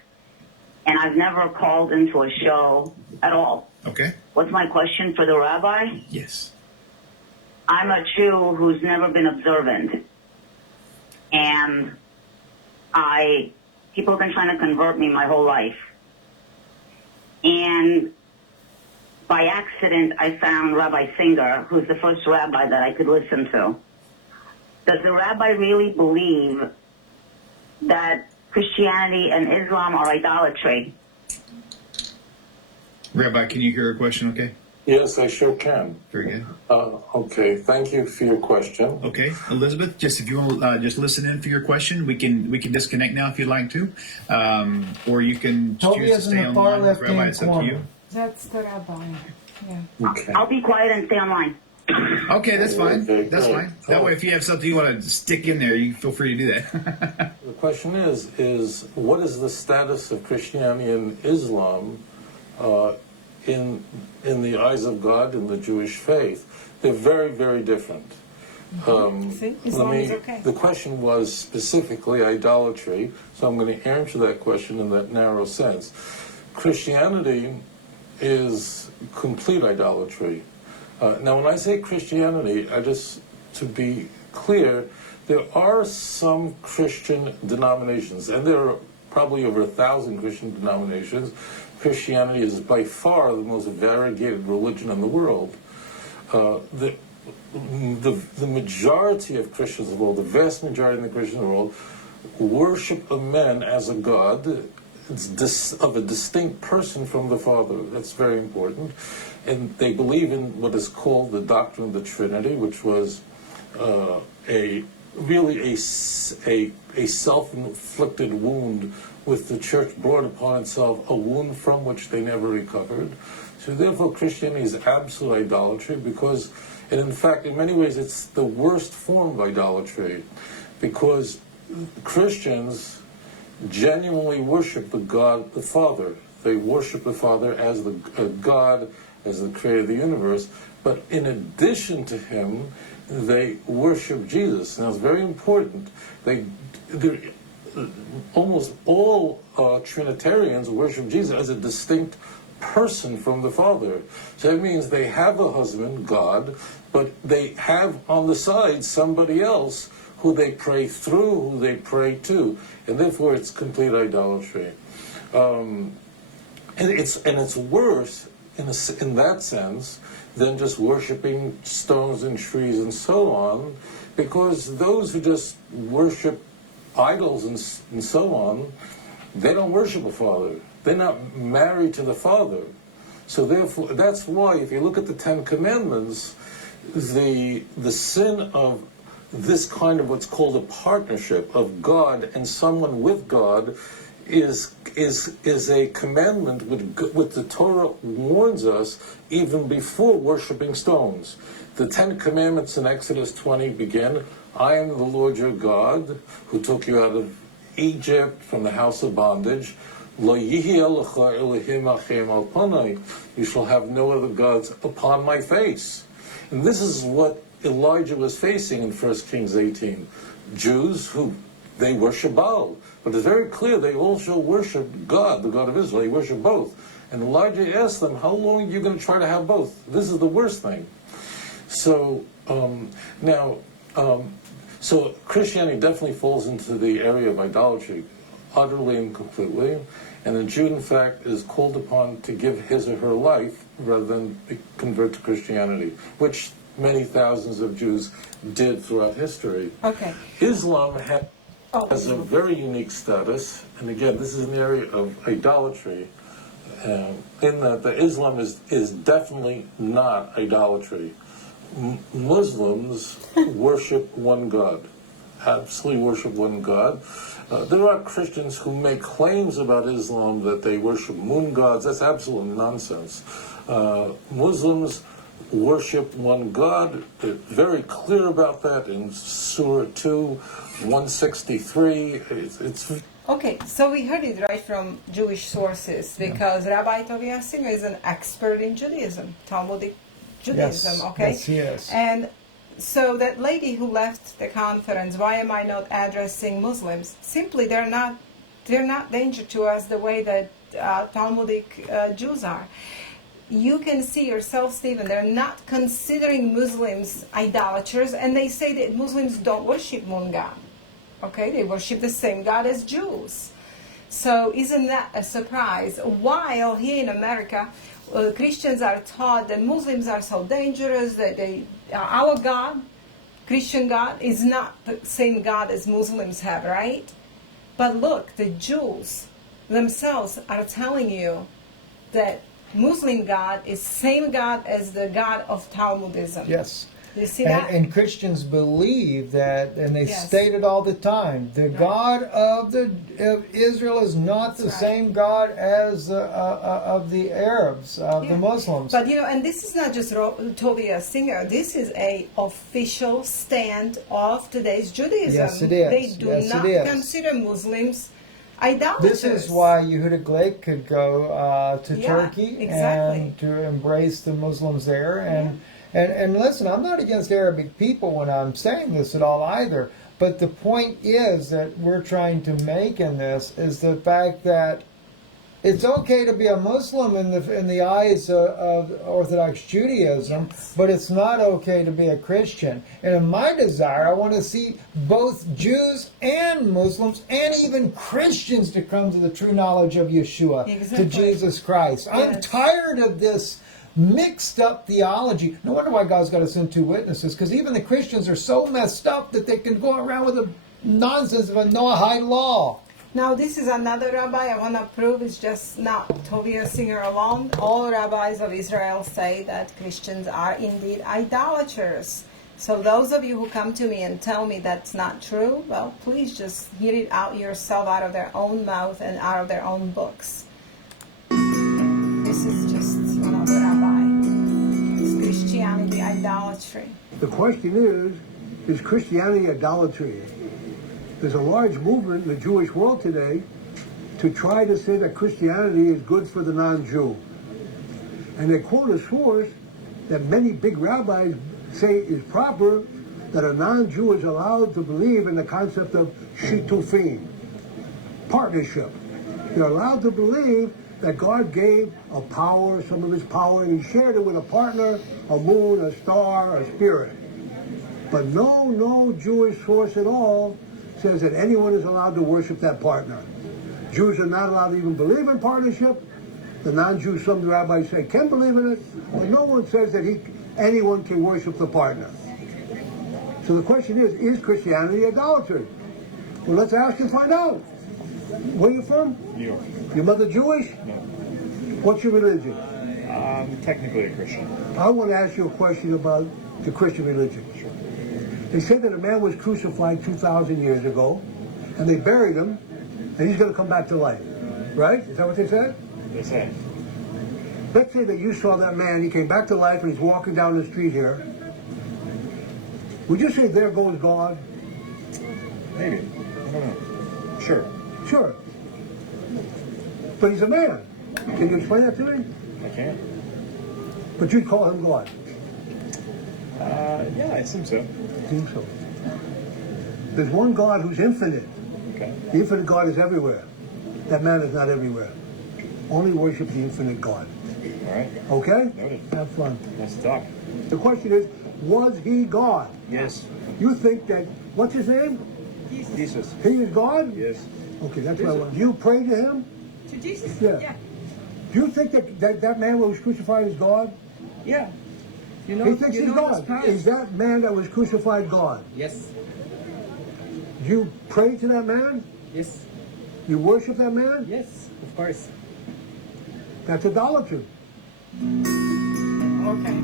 And I've never called into a show at all. Okay. What's my question for the rabbi? Yes. I'm a Jew who's never been observant. And people have been trying to convert me my whole life. And by accident, I found Rabbi Singer, who's the first rabbi that I could listen to. Does the rabbi really believe that Christianity and Islam are idolatry? Rabbi, can you hear a question okay? Yes, I sure can. Very good. Okay, thank you for your question. Okay, Elizabeth, just if you want to just listen in for your question, we can disconnect now if you'd like to, or you can Toby choose to is in stay the far online. left-hand Rabbi, it's up to you. corner. That's the rabbi. Yeah. Okay. I'll be quiet and stay online. Okay, that's fine. Okay, That's good. fine. That way, if you have something you want to stick in there, you feel free to do that. The question is what is the status of Christianity and Islam in the eyes of God in the Jewish faith? They're very, very different. See? Islam is okay. The question was specifically idolatry, so I'm going to answer that question in that narrow sense. Christianity is complete idolatry. Now, when I say Christianity, to be clear, there are some Christian denominations, and there are probably over 1,000 Christian denominations. Christianity is by far the most variegated religion in the world. The majority of Christians in the world, the vast majority of the Christians in the world, worship a man as a god of a distinct person from the Father. That's very important. And they believe in what is called the doctrine of the Trinity, which was a self-inflicted wound with the church brought upon itself, a wound from which they never recovered. So therefore Christianity is absolute idolatry because, and in fact in many ways it's the worst form of idolatry, because Christians genuinely worship the God, the Father. They worship the Father as the God, as the creator of the universe. But in addition to him, they worship Jesus. Now, it's very important. Almost all Trinitarians worship Jesus as a distinct person from the Father. So that means they have a husband, God, but they have on the side somebody else who they pray through, who they pray to, and therefore it's complete idolatry. And it's worse in that sense than just worshiping stones and trees and so on, because those who just worship idols and so on, they don't worship a Father. They're not married to the Father. So therefore, that's why if you look at the Ten Commandments, the sin of this kind of what's called a partnership of God and someone with God is a commandment which the Torah warns us even before worshiping stones. The Ten Commandments in Exodus 20 begin, I am the Lord your God who took you out of Egypt from the house of bondage. Lo yihi elecha Elohim achem al panai. You shall have no other gods upon my face. And this is what Elijah was facing in 1 Kings 18. Jews who, they worship Baal. But it's very clear they also worship God, the God of Israel. They worship both. And Elijah asked them, how long are you going to try to have both? This is the worst thing. So, so Christianity definitely falls into the area of idolatry, utterly and completely. And a Jew, in fact, is called upon to give his or her life rather than convert to Christianity, which many thousands of Jews did throughout history. Okay. Islam has a very unique status, and again, this is an area of idolatry, in that the Islam is definitely not idolatry. Muslims worship one God, absolutely worship one God. There are Christians who make claims about Islam that they worship moon gods. That's absolute nonsense. Muslims worship one God. They're very clear about that in Surah 2, 163. Okay, so we heard it right from Jewish sources because Rabbi Tovia Singer is an expert in Judaism, Talmudic Judaism, yes, okay? Yes, he is. And so that lady who left the conference, why am I not addressing Muslims? Simply, they're not danger to us the way that Talmudic Jews are. You can see yourself, Stephen, they're not considering Muslims idolaters, and they say that Muslims don't worship moon god. Okay, they worship the same God as Jews. So isn't that a surprise? While here in America, Christians are taught that Muslims are so dangerous, that our God, Christian God, is not the same God as Muslims have, right? But look, the Jews themselves are telling you that Muslim God is same God as the God of Talmudism. Yes. You see that? And Christians believe that, and they state it all the time. The God of Israel is not the same God as of the Arabs, the Muslims. But and this is not just Tovia Singer. This is a official stand of today's Judaism. Yes, it is. They do not consider Muslims idolaters. This is why Yehuda Glick could go to Turkey and to embrace the Muslims there. And listen, I'm not against Arabic people when I'm saying this at all either. But the point is that we're trying to make in this is the fact that it's okay to be a Muslim in the eyes of Orthodox Judaism, but it's not okay to be a Christian. And in my desire, I want to see both Jews and Muslims and even Christians to come to the true knowledge of Yeshua, to Jesus Christ. Yes. I'm tired of this mixed up theology. No wonder why God's got to send two witnesses, because even the Christians are so messed up that they can go around with the nonsense of a Noahide law. Now this is another rabbi I want to prove it's just not Tovia Singer alone. All rabbis of Israel say that Christians are indeed idolaters. So those of you who come to me and tell me that's not true, well, please just hear it out yourself out of their own mouth and out of their own books. This is just another rabbi. It's Christianity idolatry. The question is Christianity idolatry? There's a large movement in the Jewish world today to try to say that Christianity is good for the non-Jew. And they quote a source that many big rabbis say is proper, that a non-Jew is allowed to believe in the concept of shitufim, partnership. They're allowed to believe that God gave a power, some of his power, and he shared it with a partner, a moon, a star, a spirit. But no Jewish source at all says that anyone is allowed to worship that partner. Jews are not allowed to even believe in partnership. The non-Jews, some rabbis say, can believe in it, but no one says that anyone can worship the partner. So the question is Christianity idolatry? Well, let's ask and find out. Where are you from? New York. Your mother Jewish? No. What's your religion? I'm technically a Christian. I want to ask you a question about the Christian religion. Sure. They said that a man was crucified 2,000 years ago, and they buried him, and he's going to come back to life. Right? Is that what they said? They say. Let's say that you saw that man, he came back to life, and he's walking down the street here. Would you say, there goes God? Maybe. I don't know. Sure. Sure. But he's a man. Can you explain that to me? I can. But you'd call him God. Yeah, I assume so. I think so. There's one God who's infinite. Okay. The infinite God is everywhere. That man is not everywhere. Only worship the infinite God. All right. Okay? Noted. Have fun. Nice to talk. The question is, was he God? Yes. You think that, what's his name? Jesus. He is God? Yes. Okay, that's what I want. Do you pray to him? To Jesus? Yeah. Do you think that man who was crucified is God? Yeah. You know, He thinks you he's know God. the Is that man that was crucified God? Yes. Do you pray to that man? Yes. You worship that man? Yes, of course. That's idolatry. Okay.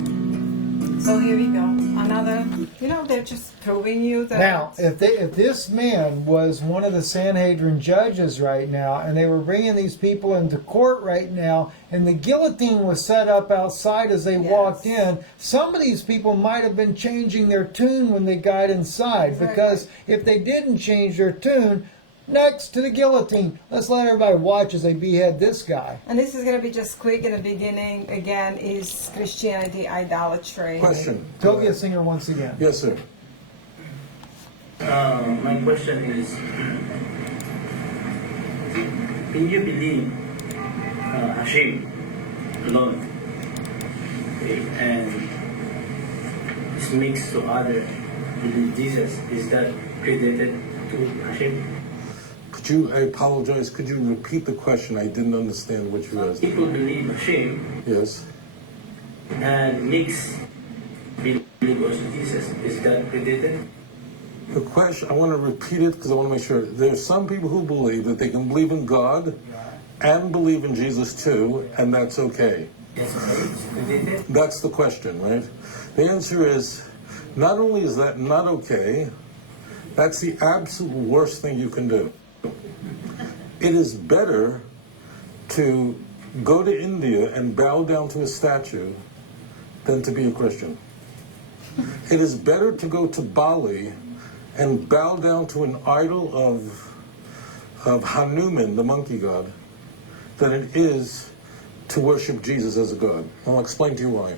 So here we go. Another, they're just proving you that. Now, if this man was one of the Sanhedrin judges right now, and they were bringing these people into court right now, and the guillotine was set up outside as they walked in, some of these people might have been changing their tune when they got inside. Exactly. Because if they didn't change their tune, next to the guillotine, let's let everybody watch as they behead this guy. And this is going to be just quick in the beginning. Again, is Christianity idolatry? Question. Togia Singer once again. Yes, sir. My question is, can you believe Hashem alone, and this mix to other believe Jesus, is that credited to Hashem? I apologize, could you repeat the question? I didn't understand what you asked. People believe Hashem Yes. and mix believe also Jesus, is that credited? The question, I want to repeat it because I want to make sure. There's some people who believe that they can believe in God and believe in Jesus too, and that's okay. Yes, it's credited. That's the question, right? The answer is, not only is that not okay, that's the absolute worst thing you can do. It is better to go to India and bow down to a statue than to be a Christian. It is better to go to Bali and bow down to an idol of Hanuman, the monkey god, than it is to worship Jesus as a god. I'll explain to you why.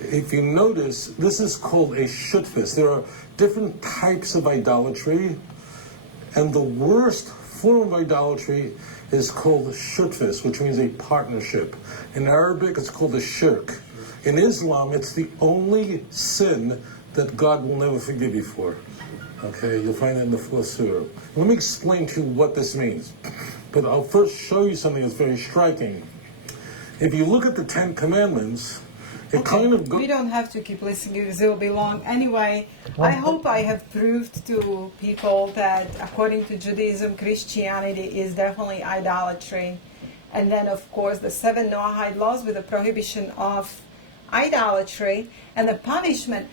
If you notice, this is called a shutfis. There are different types of idolatry, and the worst form of idolatry is called shutfis, which means a partnership. In Arabic, it's called a shirk. In Islam, it's the only sin that God will never forgive you for. Okay, you'll find that in the 4th surah. Let me explain to you what this means. But I'll first show you something that's very striking. If you look at the 10 Commandments, it kind of goes... We don't have to keep listening because it will be long. Anyway, I hope I have proved to people that according to Judaism, Christianity is definitely idolatry. And then, of course, the 7 Noahide laws with the prohibition of idolatry and the punishment.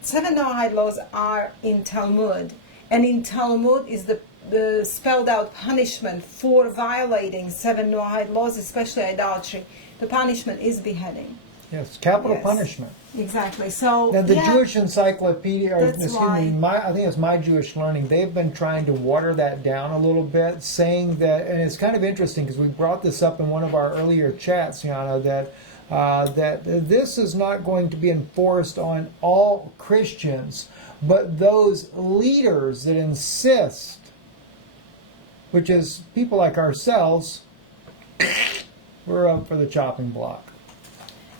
7 Noahide laws are in Talmud. And in Talmud is the spelled out punishment for violating 7 Noahide laws, especially idolatry. The punishment is beheading. Yes, capital Yes. punishment. Exactly. So Now, the yeah, Jewish Encyclopedia, or, That's excuse me, why- I think it's My Jewish Learning, they've been trying to water that down a little bit, saying that, and it's kind of interesting because we brought this up in one of our earlier chats, Jana, that this is not going to be enforced on all Christians, but those leaders that insist, which is people like ourselves, we're up for the chopping block.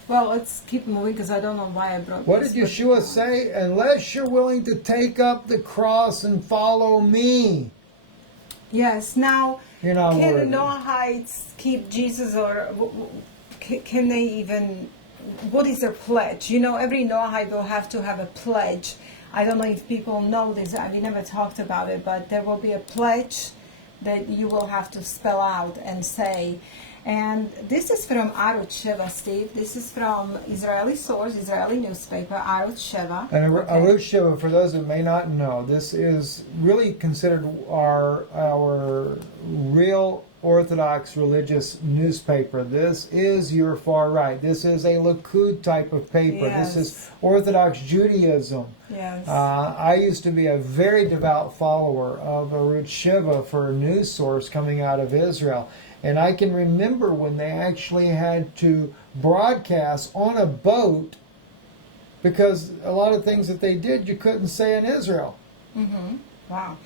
well, let's keep moving because I don't know why I brought What this. did Yeshua say? Unless you're willing to take up the cross and follow me, Yes. Now, you're not can worthy. the Noahides keep Jesus, or can they even? What is their pledge? You know, every Noahide will have to have a pledge. I don't know if people know this. We never talked about it, but there will be a pledge that you will have to spell out and say. And this is from Arut Sheva, Steve. This is from Israeli source, Israeli newspaper, Arut Sheva. And Okay. Arush Shiva, for those that may not know, this is really considered our real Orthodox religious newspaper. This is your far right. This is a Likud type of paper. Yes. This is Orthodox Judaism. Yes. I used to be a very devout follower of Arut Shiva for a news source coming out of Israel. And I can remember when they actually had to broadcast on a boat because a lot of things that they did you couldn't say in Israel. Wow.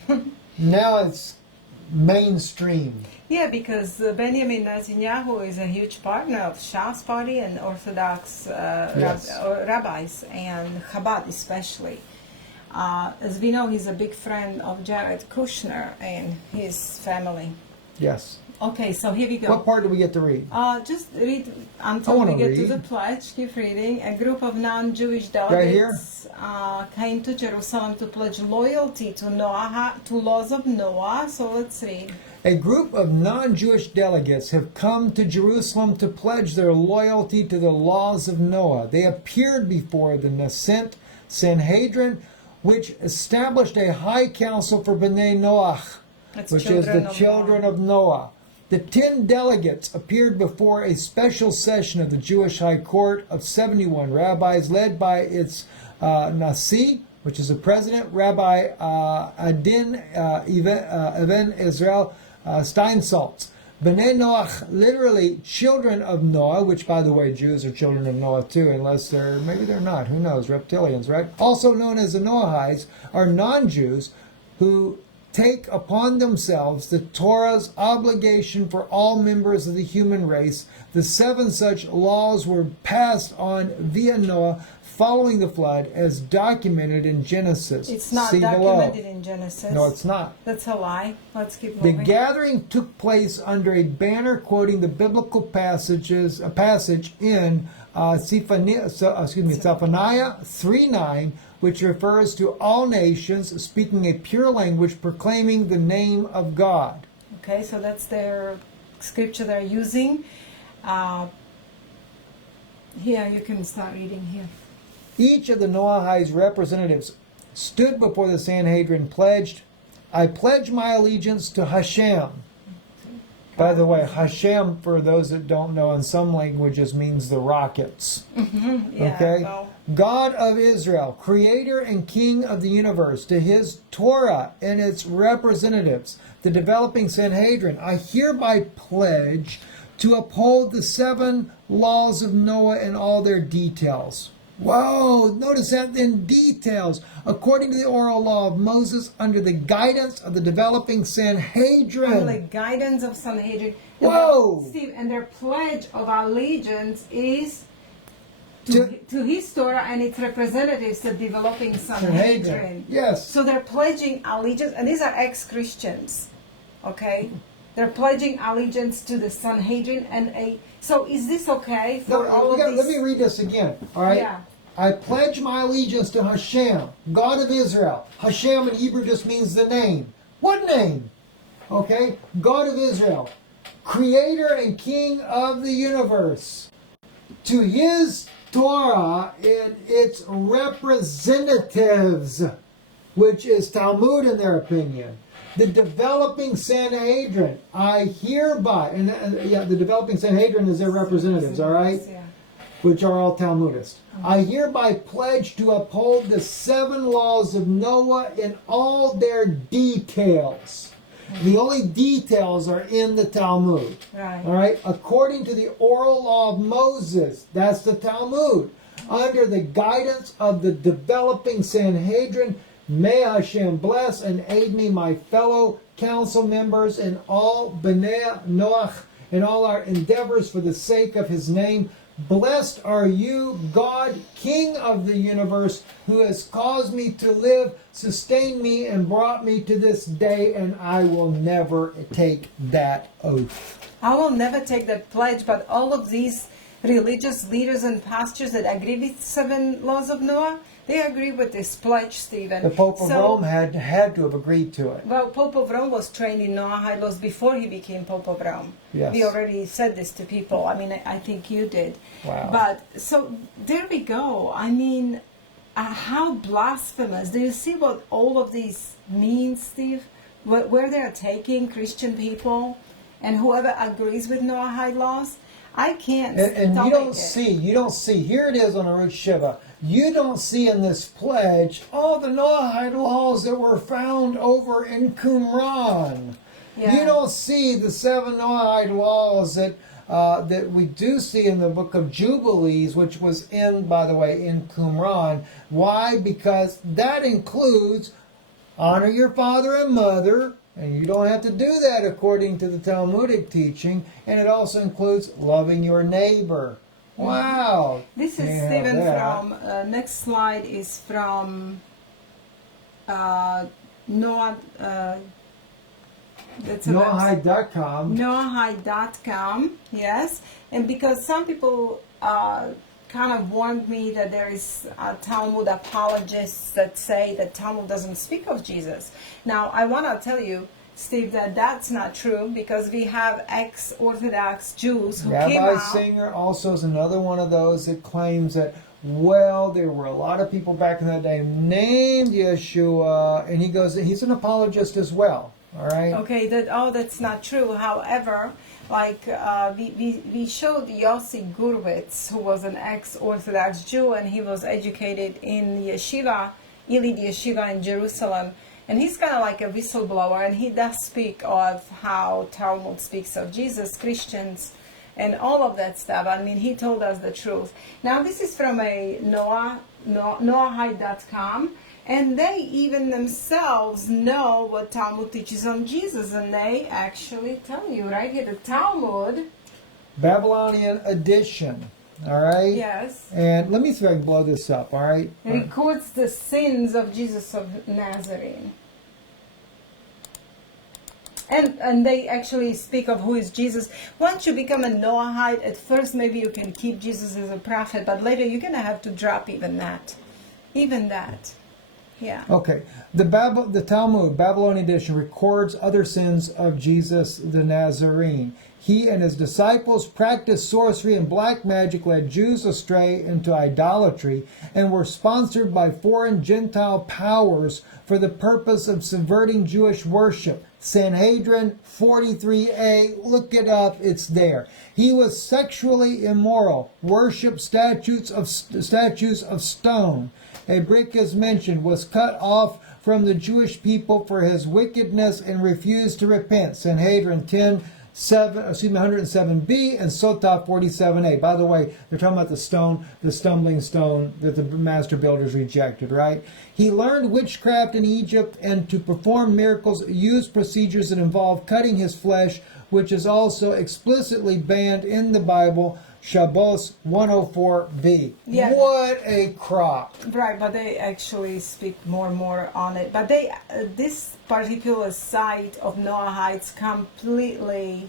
Now it's mainstream. Yeah, because Benjamin Netanyahu is a huge partner of Shas party and Orthodox Yes. rabbis, and Chabad especially. As we know, he's a big friend of Jared Kushner and his family. Yes. Okay, so here we go. What part do we get to read? Just read I until wanna we get to read. the pledge. Keep reading. A group of non-Jewish Right here? delegates came to Jerusalem to pledge loyalty to laws of Noah. So let's read. A group of non-Jewish delegates have come to Jerusalem to pledge their loyalty to the laws of Noah. They appeared before the Nascent Sanhedrin, which established a high council for B'nai Noach, That's which is the of children Noah. of Noah. The 10 delegates appeared before a special session of the Jewish High Court of 71 rabbis, led by its Nasi, which is the president, Rabbi Adin Even Israel Steinsaltz. B'nai Noach, literally children of Noah, which, by the way, Jews are children of Noah too, unless maybe they're not, who knows, reptilians, right? Also known as the Noahides, are non-Jews who take upon themselves the Torah's obligation for all members of the human race. The 7 such laws were passed on via Noah following the flood, as documented in Genesis. It's not See documented below. in Genesis. No, it's not. That's a lie. Let's keep The moving. gathering took place under a banner quoting the biblical passage in Zephaniah 3:9, which refers to all nations speaking a pure language, proclaiming the name of God. Okay, so that's their scripture they're using. Here, you can start reading here. Each of the Noahides' representatives stood before the Sanhedrin, pledged, I pledge my allegiance to Hashem. By the way, Hashem, for those that don't know, in some languages means the rockets. Yeah, Okay? well, God of Israel, creator and king of the universe, to his Torah and its representatives, the developing Sanhedrin, I hereby pledge to uphold the 7 laws of Noah in all their details. Whoa, notice that in details, according to the oral law of Moses, under the guidance of the developing Sanhedrin. under the guidance of Sanhedrin. Whoa! Steve, and their pledge of allegiance is to his Torah and its representatives, the developing Sanhedrin. Yes. So they're pledging allegiance, and these are ex-Christians, okay? They're pledging allegiance to the Sanhedrin So is this okay for No, all of these? let me read this again. All right. Yeah. I pledge my allegiance to Hashem, God of Israel. Hashem in Hebrew just means the name. What name? Okay. God of Israel, creator and king of the universe. To his Torah and its representatives, which is Talmud in their opinion. The developing Sanhedrin, I hereby, the developing Sanhedrin is their representatives, all right? Yeah. which are all Talmudists. I hereby pledge to uphold the 7 laws of Noah in all their details. The only details are in the Talmud. Right. All right? According to the oral law of Moses, that's the Talmud. Under the guidance of the developing Sanhedrin, may Hashem bless and aid me, my fellow council members, and all B'nai Noach, in all our endeavors for the sake of his name. Blessed are you, God, King of the universe, who has caused me to live, sustained me, and brought me to this day, and I will never take that oath. I will never take that pledge, but all of these religious leaders and pastors that agree with 7 laws of Noah, they agree with this pledge, Stephen. The Pope of Rome had to have agreed to it. Well, Pope of Rome was trained in Noahide laws before he became Pope of Rome. Yes. We already said this to people. I mean, I think you did. Wow. But, so, there we go. I mean, how blasphemous. Do you see what all of these mean, Steve? Where they're taking Christian people and whoever agrees with Noahide laws? I can't And you don't it. see, here it is on Arut Shiva. You don't see in this pledge all the Noahide laws that were found over in Qumran. Yeah. You don't see the 7 Noahide laws that we do see in the book of Jubilees, which was by the way, in Qumran. Why? Because that includes honor your father and mother, and you don't have to do that according to the Talmudic teaching, and it also includes loving your neighbor. Wow. This is Stephen from, next slide is from Noah, that's Noahide.com. Noahide.com, yes. And because some people kind of warned me that there is Talmud apologists that say that Talmud doesn't speak of Jesus. Now, I want to tell you, Steve, that's not true, because we have ex-Orthodox Jews who came out. Rabbi Singer also is another one of those that claims that, well, there were a lot of people back in that day named Yeshua, and he goes, he's an apologist as well. All right. Okay, that's not true. However, like we showed Yossi Gurwitz, who was an ex-Orthodox Jew, and he was educated in yeshiva, Elite Yeshiva in Jerusalem, and he's kind of like a whistleblower, and he does speak of how Talmud speaks of Jesus, Christians, and all of that stuff. I mean, he told us the truth. Now, this is from a Noahide.com. And they even themselves know what Talmud teaches on Jesus, and they actually tell you right here, the Talmud. Babylonian edition, all right? Yes. And let me see if I can blow this up, all right? Records the sins of Jesus of Nazarene. And they actually speak of who is Jesus. Once you become a Noahide, at first maybe you can keep Jesus as a prophet, but later you're going to have to drop even that. Even that. Yeah. Okay. The Talmud, Babylonian edition, records other sins of Jesus the Nazarene. He and his disciples practiced sorcery and black magic, led Jews astray into idolatry, and were sponsored by foreign Gentile powers for the purpose of subverting Jewish worship. Sanhedrin 43a, look it up, it's there. He was sexually immoral, worshipped statues of stone. A brick, as mentioned, was cut off from the Jewish people for his wickedness and refused to repent. Sanhedrin 107b and Sotah 47a. By the way, they're talking about the stumbling stone that the master builders rejected, right? He learned witchcraft in Egypt, and to perform miracles used procedures that involve cutting his flesh, which is also explicitly banned in the Bible. Shabbos 104b. Yeah. What a crop. Right, but they actually speak more and more on it. But they, this particular site of Noahides completely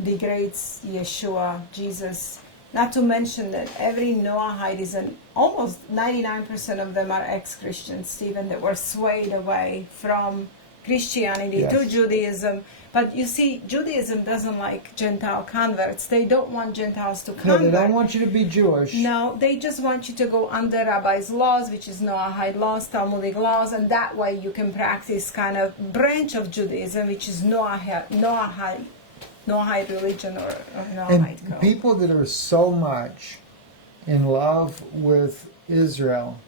degrades Yeshua, Jesus. Not to mention that every Noahide is almost 99% of them are ex-Christians, Stephen, that were swayed away from Christianity to Judaism. But you see, Judaism doesn't like Gentile converts. They don't want Gentiles to convert. No, they don't want you to be Jewish. No, they just want you to go under Rabbi's laws, which is Noahide laws, Talmudic laws, and that way you can practice kind of branch of Judaism, which is Noahide religion or Noahide and code. people that are so much in love with Israel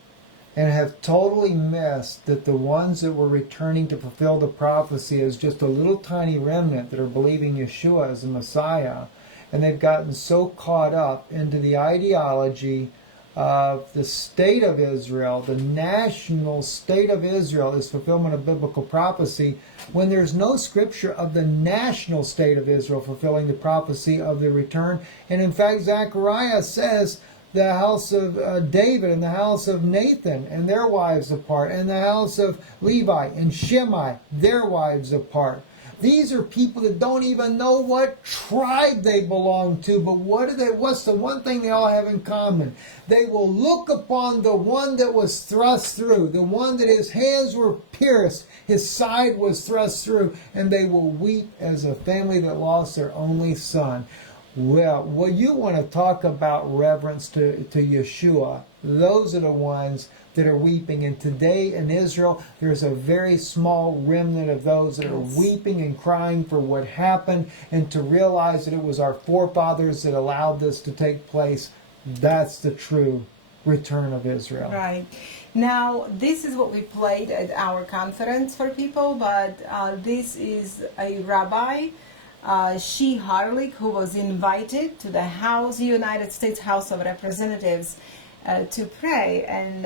and have totally missed that the ones that were returning to fulfill the prophecy is just a little tiny remnant that are believing Yeshua as the Messiah. And they've gotten so caught up into the ideology of the state of Israel, the national state of Israel is fulfillment of biblical prophecy, when there's no scripture of the national state of Israel fulfilling the prophecy of the return. And in fact, Zechariah says the house of David and the house of Nathan and their wives apart, and the house of Levi and Shimei, their wives apart. These are people that don't even know what tribe they belong to, but what's the one thing they all have in common? They will look upon the one that was thrust through, the one that his hands were pierced, his side was thrust through, and they will weep as a family that lost their only son. Well, you want to talk about reverence to Yeshua. Those are the ones that are weeping. And today in Israel, there's a very small remnant of those that are weeping and crying for what happened, and to realize that it was our forefathers that allowed this to take place. That's the true return of Israel. Right. Now, this is what we played at our conference for people, but this is a rabbi, She Harlick, who was invited to the House, United States House of Representatives to pray, and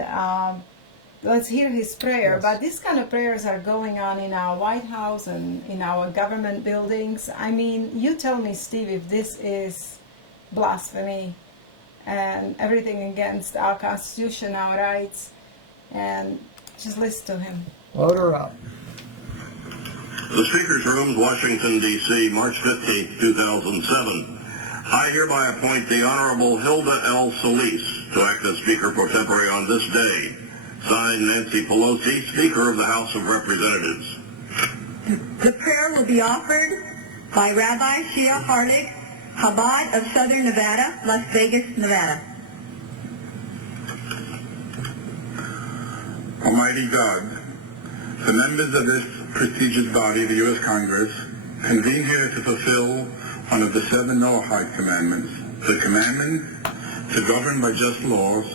let's hear his prayer. Yes. But these kind of prayers are going on in our White House and in our government buildings. I mean, you tell me, Steve, if this is blasphemy and everything against our Constitution, our rights, and just listen to him. Load her up. The Speaker's Room, Washington, D.C., March 15, 2007. I hereby appoint the Honorable Hilda L. Solis to act as Speaker pro tempore on this day. Signed, Nancy Pelosi, Speaker of the House of Representatives. The prayer will be offered by Rabbi Shia Harlick, Chabad of Southern Nevada, Las Vegas, Nevada. Almighty God, the members of this prestigious body, the U.S. Congress, convene here to fulfill one of the 7 Noahide commandments, the commandment to govern by just laws,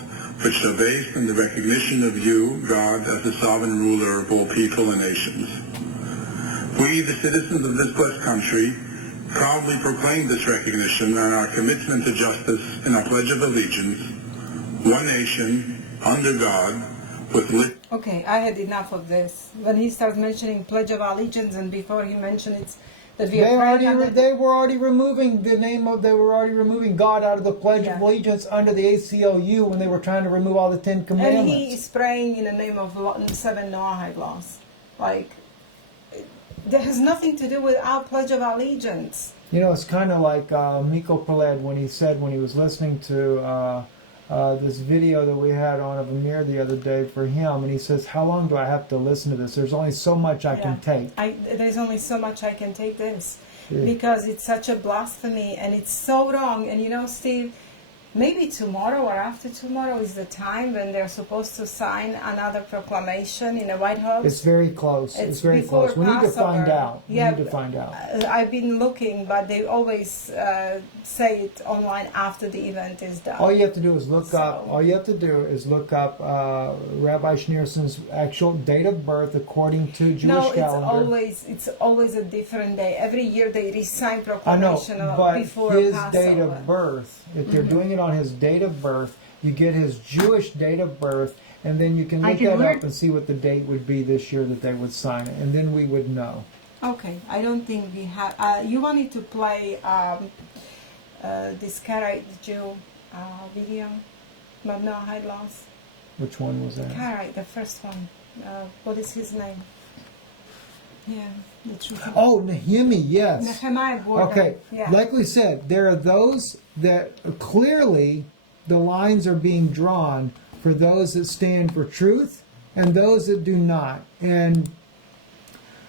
which are based on the recognition of you, God, as the sovereign ruler of all people and nations. We, the citizens of this blessed country, proudly proclaim this recognition and our commitment to justice in our Pledge of Allegiance, one nation, under God, with Okay, I had enough of this. When he starts mentioning Pledge of Allegiance, and before he mentioned it's that we are they were already removing the name of, they were already removing God out of the Pledge of Allegiance under the ACLU when they were trying to remove all the 10 Commandments. And he is praying in the name of 7 Noahide laws. Like, that has nothing to do with our Pledge of Allegiance. You know, it's kind of like Miko Peled when he said, when he was listening to this video that we had on of Amir the other day for him, and he says, how long do I have to listen to this? There's only so much I can take. There's only so much I can take this. Because it's such a blasphemy, and it's so wrong. And you know, Steve, maybe tomorrow or after tomorrow is the time when they're supposed to sign another proclamation in the White House. It's very close. It's very close. We need to find out. We need to find out. I've been looking, but they always say it online after the event is done. All you have to do is look up. All you have to do is look up Rabbi Schneerson's actual date of birth according to Jewish calendar. It's always a different day. Every year they resign proclamation before his Passover. Date of birth. If they're doing it on his date of birth, you get his Jewish date of birth, and then you can look that up and see what the date would be this year that they would sign it, and then we would know. Okay, I don't think we have. You wanted to play this Karaite Jew video, but no hide loss. Which one was that? Karaite, the first one. What is his name? Yeah, the truth. Oh, Nehemiah, yes. Nehemiah Gordon. Okay, yeah. Like we said, there are those that clearly the lines are being drawn for those that stand for truth and those that do not. And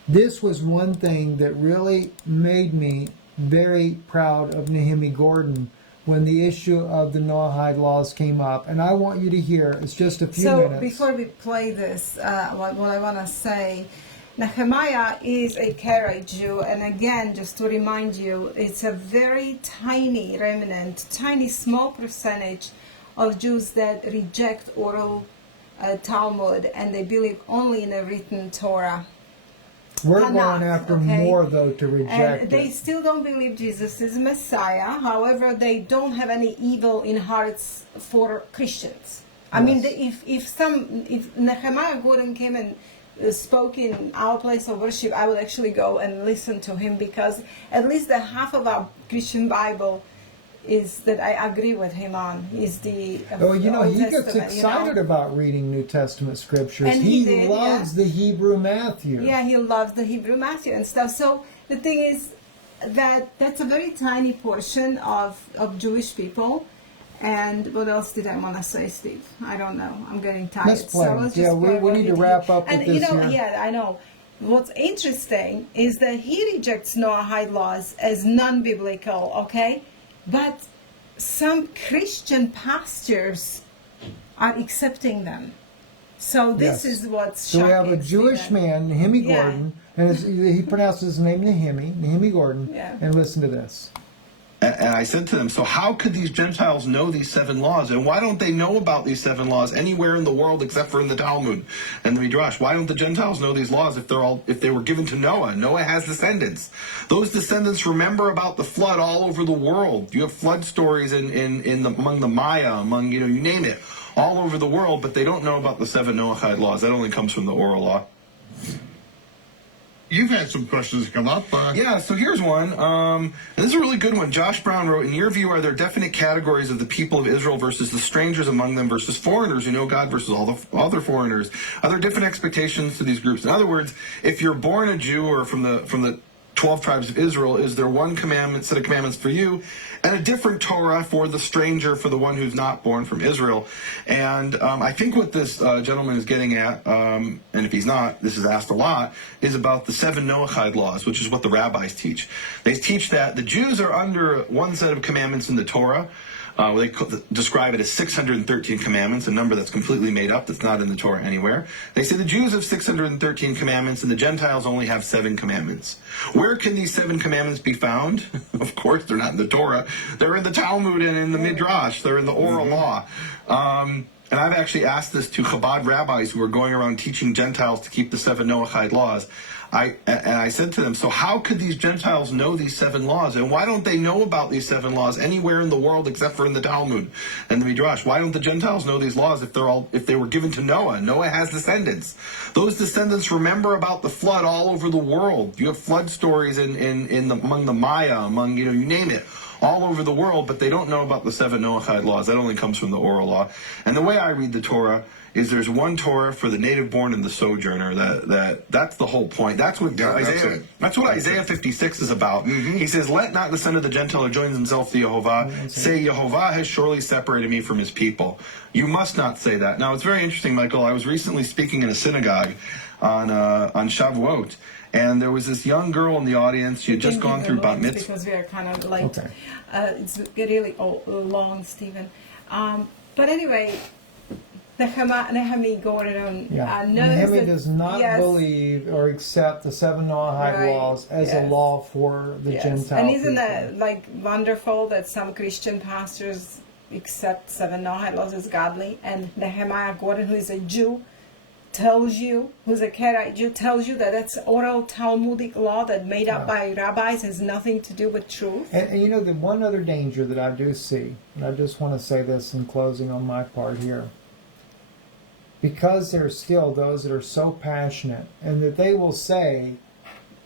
this was one thing that really made me very proud of Nehemiah Gordon when the issue of the Noahide laws came up. And I want you to hear, it's just a few minutes. So before we play this, what I want to say, Nehemiah is a Karaite Jew, and again, just to remind you, it's a very tiny remnant, tiny small percentage of Jews that reject oral Talmud and they believe only in a written Torah. We're Tanakh, going after okay? more, though, to reject And they it. still don't believe Jesus is Messiah. However, they don't have any evil in hearts for Christians. I mean, if Nehemiah Gordon came and spoke in our place of worship, I would actually go and listen to him, because at least the half of our Christian Bible is that I agree with him on is the Oh, you know, Old he gets Testament, excited about reading New Testament scriptures. And he did, loves the Hebrew Matthew. Yeah, he loves the Hebrew Matthew and stuff. So the thing is that that's a very tiny portion of Jewish people. And what else did I want to say, Steve? I don't know. I'm getting tired. Let's play. So let's Yeah, just we play need to what wrap up with and this you know, here. yeah, I know. What's interesting is that he rejects Noahide laws as non-biblical, okay? But some Christian pastors are accepting them. So this is what's so shocking. we have a Jewish Stephen. man, Nehemi Yeah. Gordon, and he pronounces his name Nehemi Gordon. Yeah. And listen to this. And I said to them, so how could these Gentiles know these 7 laws? And why don't they know about these 7 laws anywhere in the world except for in the Talmud and the Midrash? Why don't the Gentiles know these laws if they were given to Noah? Noah has descendants. Those descendants remember about the flood all over the world. You have flood stories among the Maya, among, you name it, all over the world, but they don't know about the 7 Noahide laws. That only comes from the oral law. You've had some questions come up. Yeah, so here's one. And this is a really good one. Josh Brown wrote, in your view, are there definite categories of the people of Israel versus the strangers among them versus foreigners who know God versus all the other foreigners? Are there different expectations to these groups? In other words, if you're born a Jew or from the 12 tribes of Israel, is there one set of commandments for you and a different Torah for the stranger, for the one who's not born from Israel? And I think what this gentleman is getting at, and if he's not, this is asked a lot, is about the 7 Noahide laws, which is what the rabbis teach. They teach that the Jews are under one set of commandments in the Torah. They describe it as 613 commandments, a number that's completely made up, that's not in the Torah anywhere. They say the Jews have 613 commandments and the Gentiles only have 7 commandments. Where can these 7 commandments be found? Of course, they're not in the Torah. They're in the Talmud and in the Midrash. They're in the oral law. And I've actually asked this to Chabad rabbis who are going around teaching Gentiles to keep the 7 Noahide laws. I said to them, so how could these Gentiles know these 7 laws? And why don't they know about these 7 laws anywhere in the world except for in the Talmud and the Midrash? Why don't the Gentiles know these laws if they were given to Noah? Noah has descendants. Those descendants remember about the flood all over the world. You have flood stories among the Maya, among, you name it, all over the world, but they don't know about the 7 Noahide laws. That only comes from the oral law. And the way I read the Torah is there's one Torah for the native born and the sojourner. That's the whole point. That's what Isaiah 56 is about. Mm-hmm. He says, let not the son of the Gentile who joins himself to Yehovah say, Yehovah has surely separated me from his people. You must not say that. Now, it's very interesting, Michael. I was recently speaking in a synagogue on Shavuot, and there was this young girl in the audience. She had just gone through bat mitzvah. Because we are kind of late. Okay. It's really long, Stephen. But anyway, Nehemi Gordon Nehemi does not believe or accept the 7 Noahide laws as a law for the Gentile And isn't people. that wonderful that some Christian pastors accept 7 Noahide laws as godly, and Nehemiah Gordon, who is a Jew, tells you, who's a Karaite Jew, tells you that that's oral Talmudic law that made up by rabbis, has nothing to do with truth. And the one other danger that I do see, and I just want to say this in closing on my part here, because there are still those that are so passionate and that they will say,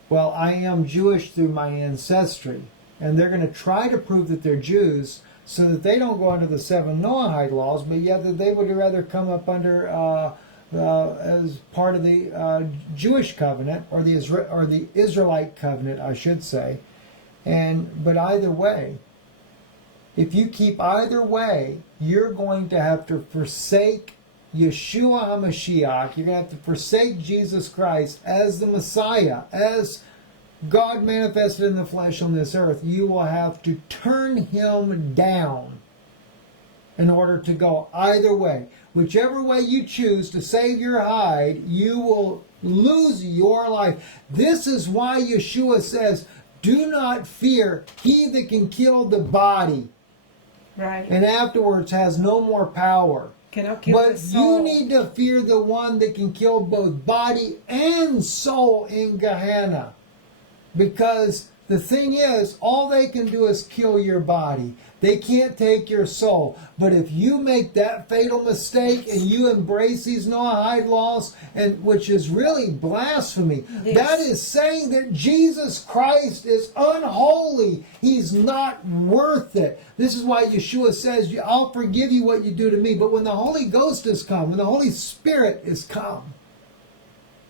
well, I am Jewish through my ancestry, and they're going to try to prove that they're Jews so that they don't go under the 7 Noahide laws, but yet that they would rather come up under as part of the Jewish covenant or the Israelite covenant, I should say. But either way, if you keep either way, you're going to have to forsake Yeshua HaMashiach. You're going to have to forsake Jesus Christ as the Messiah, as God manifested in the flesh on this earth. You will have to turn him down in order to go either way. Whichever way you choose to save your hide, you will lose your life. This is why Yeshua says, do not fear he that can kill the body, Right. and afterwards has no more power. Cannot kill the But soul. you need to fear the one that can kill both body and soul in Gehenna. Because the thing is, all they can do is kill your body. They can't take your soul. But if you make that fatal mistake and you embrace these Noahide laws, and which is really blasphemy, Yes. that is saying that Jesus Christ is unholy. He's not worth it. This is why Yeshua says, I'll forgive you what you do to me. But when the Holy Ghost has come, when the Holy Spirit is come,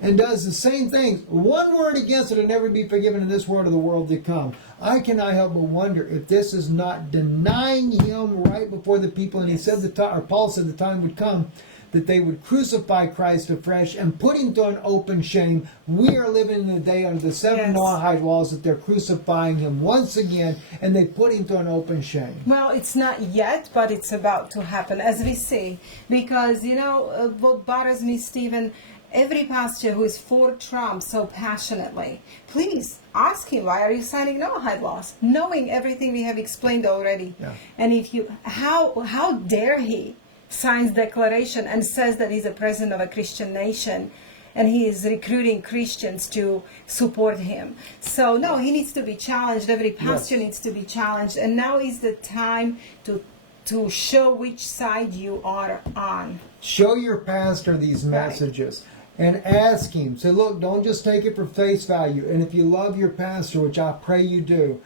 and does the same thing, one word against it will never be forgiven in this world or the world to come. I cannot help but wonder if this is not denying him right before the people. And he said Paul said the time would come that they would crucify Christ afresh and put him to an open shame. We are living in the day under the 7 Noahide laws that they're crucifying him once again, and they put him to an open shame. Well, it's not yet, but it's about to happen, as we see. Because, what bothers me, Stephen, every pastor who is for Trump so passionately, please ask him, why are you signing Noahide laws, knowing everything we have explained already? Yeah. And how dare he signs declaration and says that he's a president of a Christian nation, and he is recruiting Christians to support him. So no, he needs to be challenged. Every pastor needs to be challenged, and now is the time to show which side you are on. Show your pastor these messages. And ask him. Say, look, don't just take it for face value. And if you love your pastor, which I pray you do,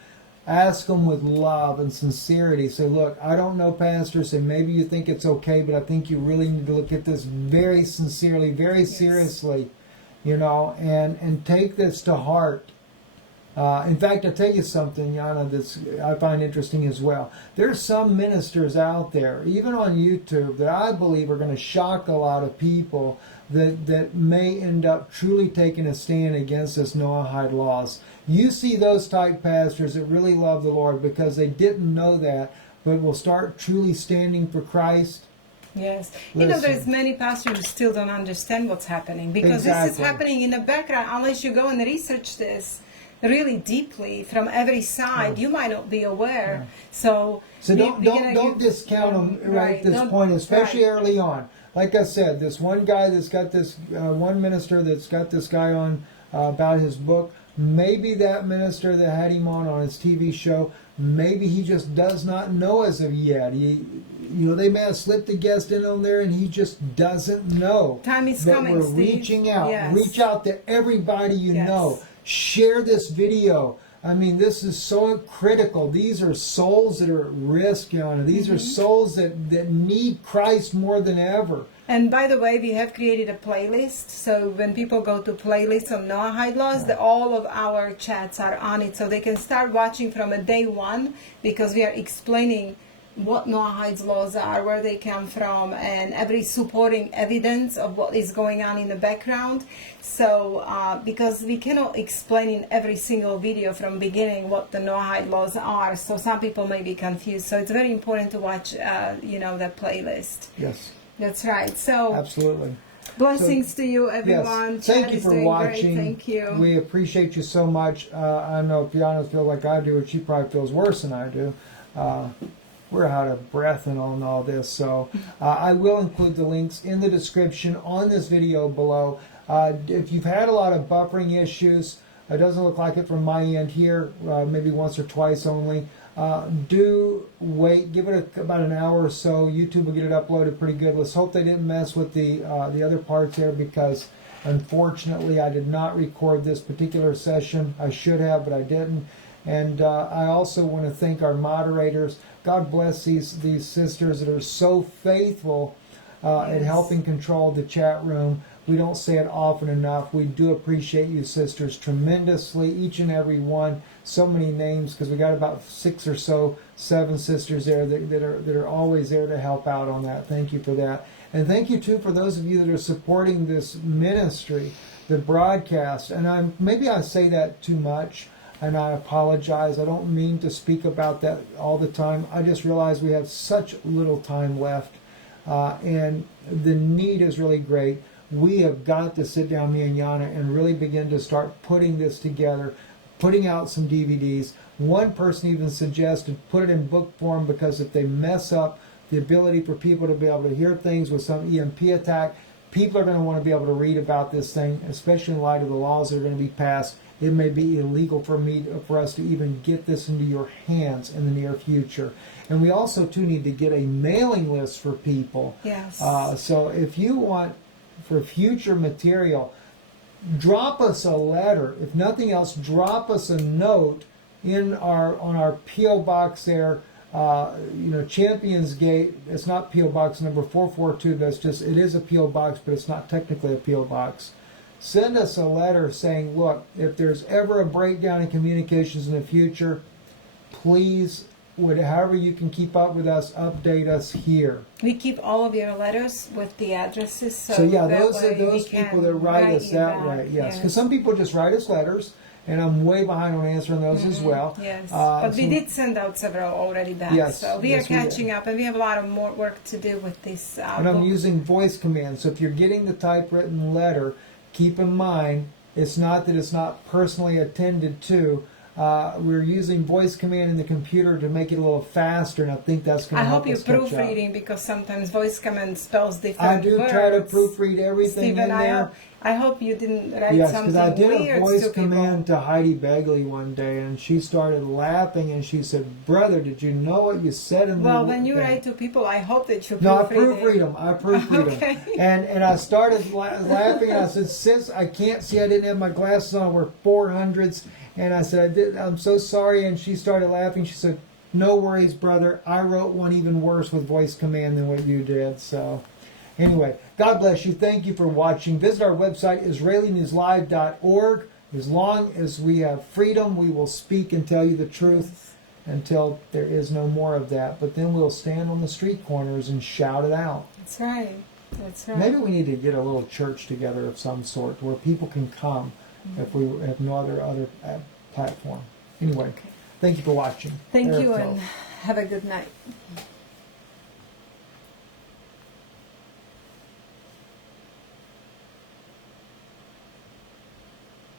ask him with love and sincerity. Say, look, I don't know, pastor. Say, maybe you think it's okay, but I think you really need to look at this very sincerely, very seriously, and take this to heart. In fact, I'll tell you something, Jana, that I find interesting as well. There's some ministers out there, even on YouTube, that I believe are going to shock a lot of people that may end up truly taking a stand against this Noahide laws. You see those type pastors that really love the Lord because they didn't know that, but will start truly standing for Christ. Yes. Listen. There's many pastors who still don't understand what's happening because this is happening in the background. Unless you go and research this really deeply from every side, you might not be aware. So don't discount them at this point, especially early on. Like I said, this one guy that's got this, one minister that's got this guy on about his book, maybe that minister that had him on his TV show, maybe he just does not know as of yet. They may have slipped a guest in on there and he just doesn't know. Time is that coming, we're Steve. reaching out. Yes. Reach out to everybody you know. Share this video. I mean, this is so critical. These are souls that are at risk, Jana. These are souls that need Christ more than ever. And by the way, we have created a playlist. So when people go to playlists of Noahide laws, all of our chats are on it. So they can start watching from a day one because we are explaining what Noahide's laws are, where they come from, and every supporting evidence of what is going on in the background. So, because we cannot explain in every single video from beginning what the Noahide laws are, so some people may be confused. So it's very important to watch, the playlist. Yes. That's right. So absolutely. Blessings to you, everyone. Yes. Thank you for watching. Great. Thank you. We appreciate you so much. I know if Jana feels like I do, she probably feels worse than I do. We're out of breath and on all this, so I will include the links in the description on this video below. If you've had a lot of buffering issues, it doesn't look like it from my end here, maybe once or twice only. Do wait, give it about an hour or so. YouTube will get it uploaded pretty good. Let's hope they didn't mess with the other parts there, because unfortunately I did not record this particular session. I should have, but I didn't. And I also want to thank our moderators. God bless these sisters that are so faithful at helping control the chat room. We don't say it often enough. We do appreciate you sisters tremendously, each and every one. So many names, because we got about 6 or 7 sisters there that are always there to help out on that. Thank you for that. And thank you too for those of you that are supporting this ministry, the broadcast. And maybe I say that too much, and I apologize. I don't mean to speak about that all the time. I just realize we have such little time left, and the need is really great. We have got to sit down, me and Jana, and really begin to start putting this together, putting out some DVDs, One person even suggested put it in book form because if they mess up the ability for people to be able to hear things with some EMP attack, people are going to want to be able to read about this thing, especially in light of the laws that are going to be passed. It may be illegal for us to even get this into your hands in the near future. And we also, too, need to get a mailing list for people. Yes. So if you want, for future material, drop us a letter. If nothing else, drop us a note on our P.O. Box there. Champions Gate. It's not P.O. Box number 442. It is a P.O. Box, but it's not technically a P.O. Box. Send us a letter saying, look, if there's ever a breakdown in communications in the future, please, however you can keep up with us, update us here. We keep all of your letters with the addresses. So yeah, that those way are those we can people that write us you that back. way. Yes, because some people just write us letters, and I'm way behind on answering those as well. Yes, but we did send out several already back. Yes, so we are yes, we did. catching up, and we have a lot of more work to do with this. And I'm using voice commands. So if you're getting the typewritten letter, keep in mind it's not that it's not personally attended to. We're using voice command in the computer to make it a little faster, and I think that's going I to help hope you're us catch up. proofreading because sometimes voice command spells different I do words. try to proofread everything Stephen, in there. I hope you didn't write Yes, something because I did weird a voice to command to Heidi Begley one day, and she started laughing, and she said, "Brother, did you know what you said in the?" Well, when you thing?" write to people, I hope that you proofread No, I proofread them. I proofread Okay. them. And I started laughing, and I said, "Sis, I can't see. I didn't have my glasses on. We're 400s." And I said, "I'm so sorry." And she started laughing. She said, "No worries, brother. I wrote one even worse with voice command than what you did." So anyway, God bless you. Thank you for watching. Visit our website, IsraeliNewsLive.org. As long as we have freedom, we will speak and tell you the truth until there is no more of that. But then we'll stand on the street corners and shout it out. That's right. That's right. Maybe we need to get a little church together of some sort where people can come if we have no other platform. Anyway, thank you for watching. Thank Eric you, Phil. and have a good night.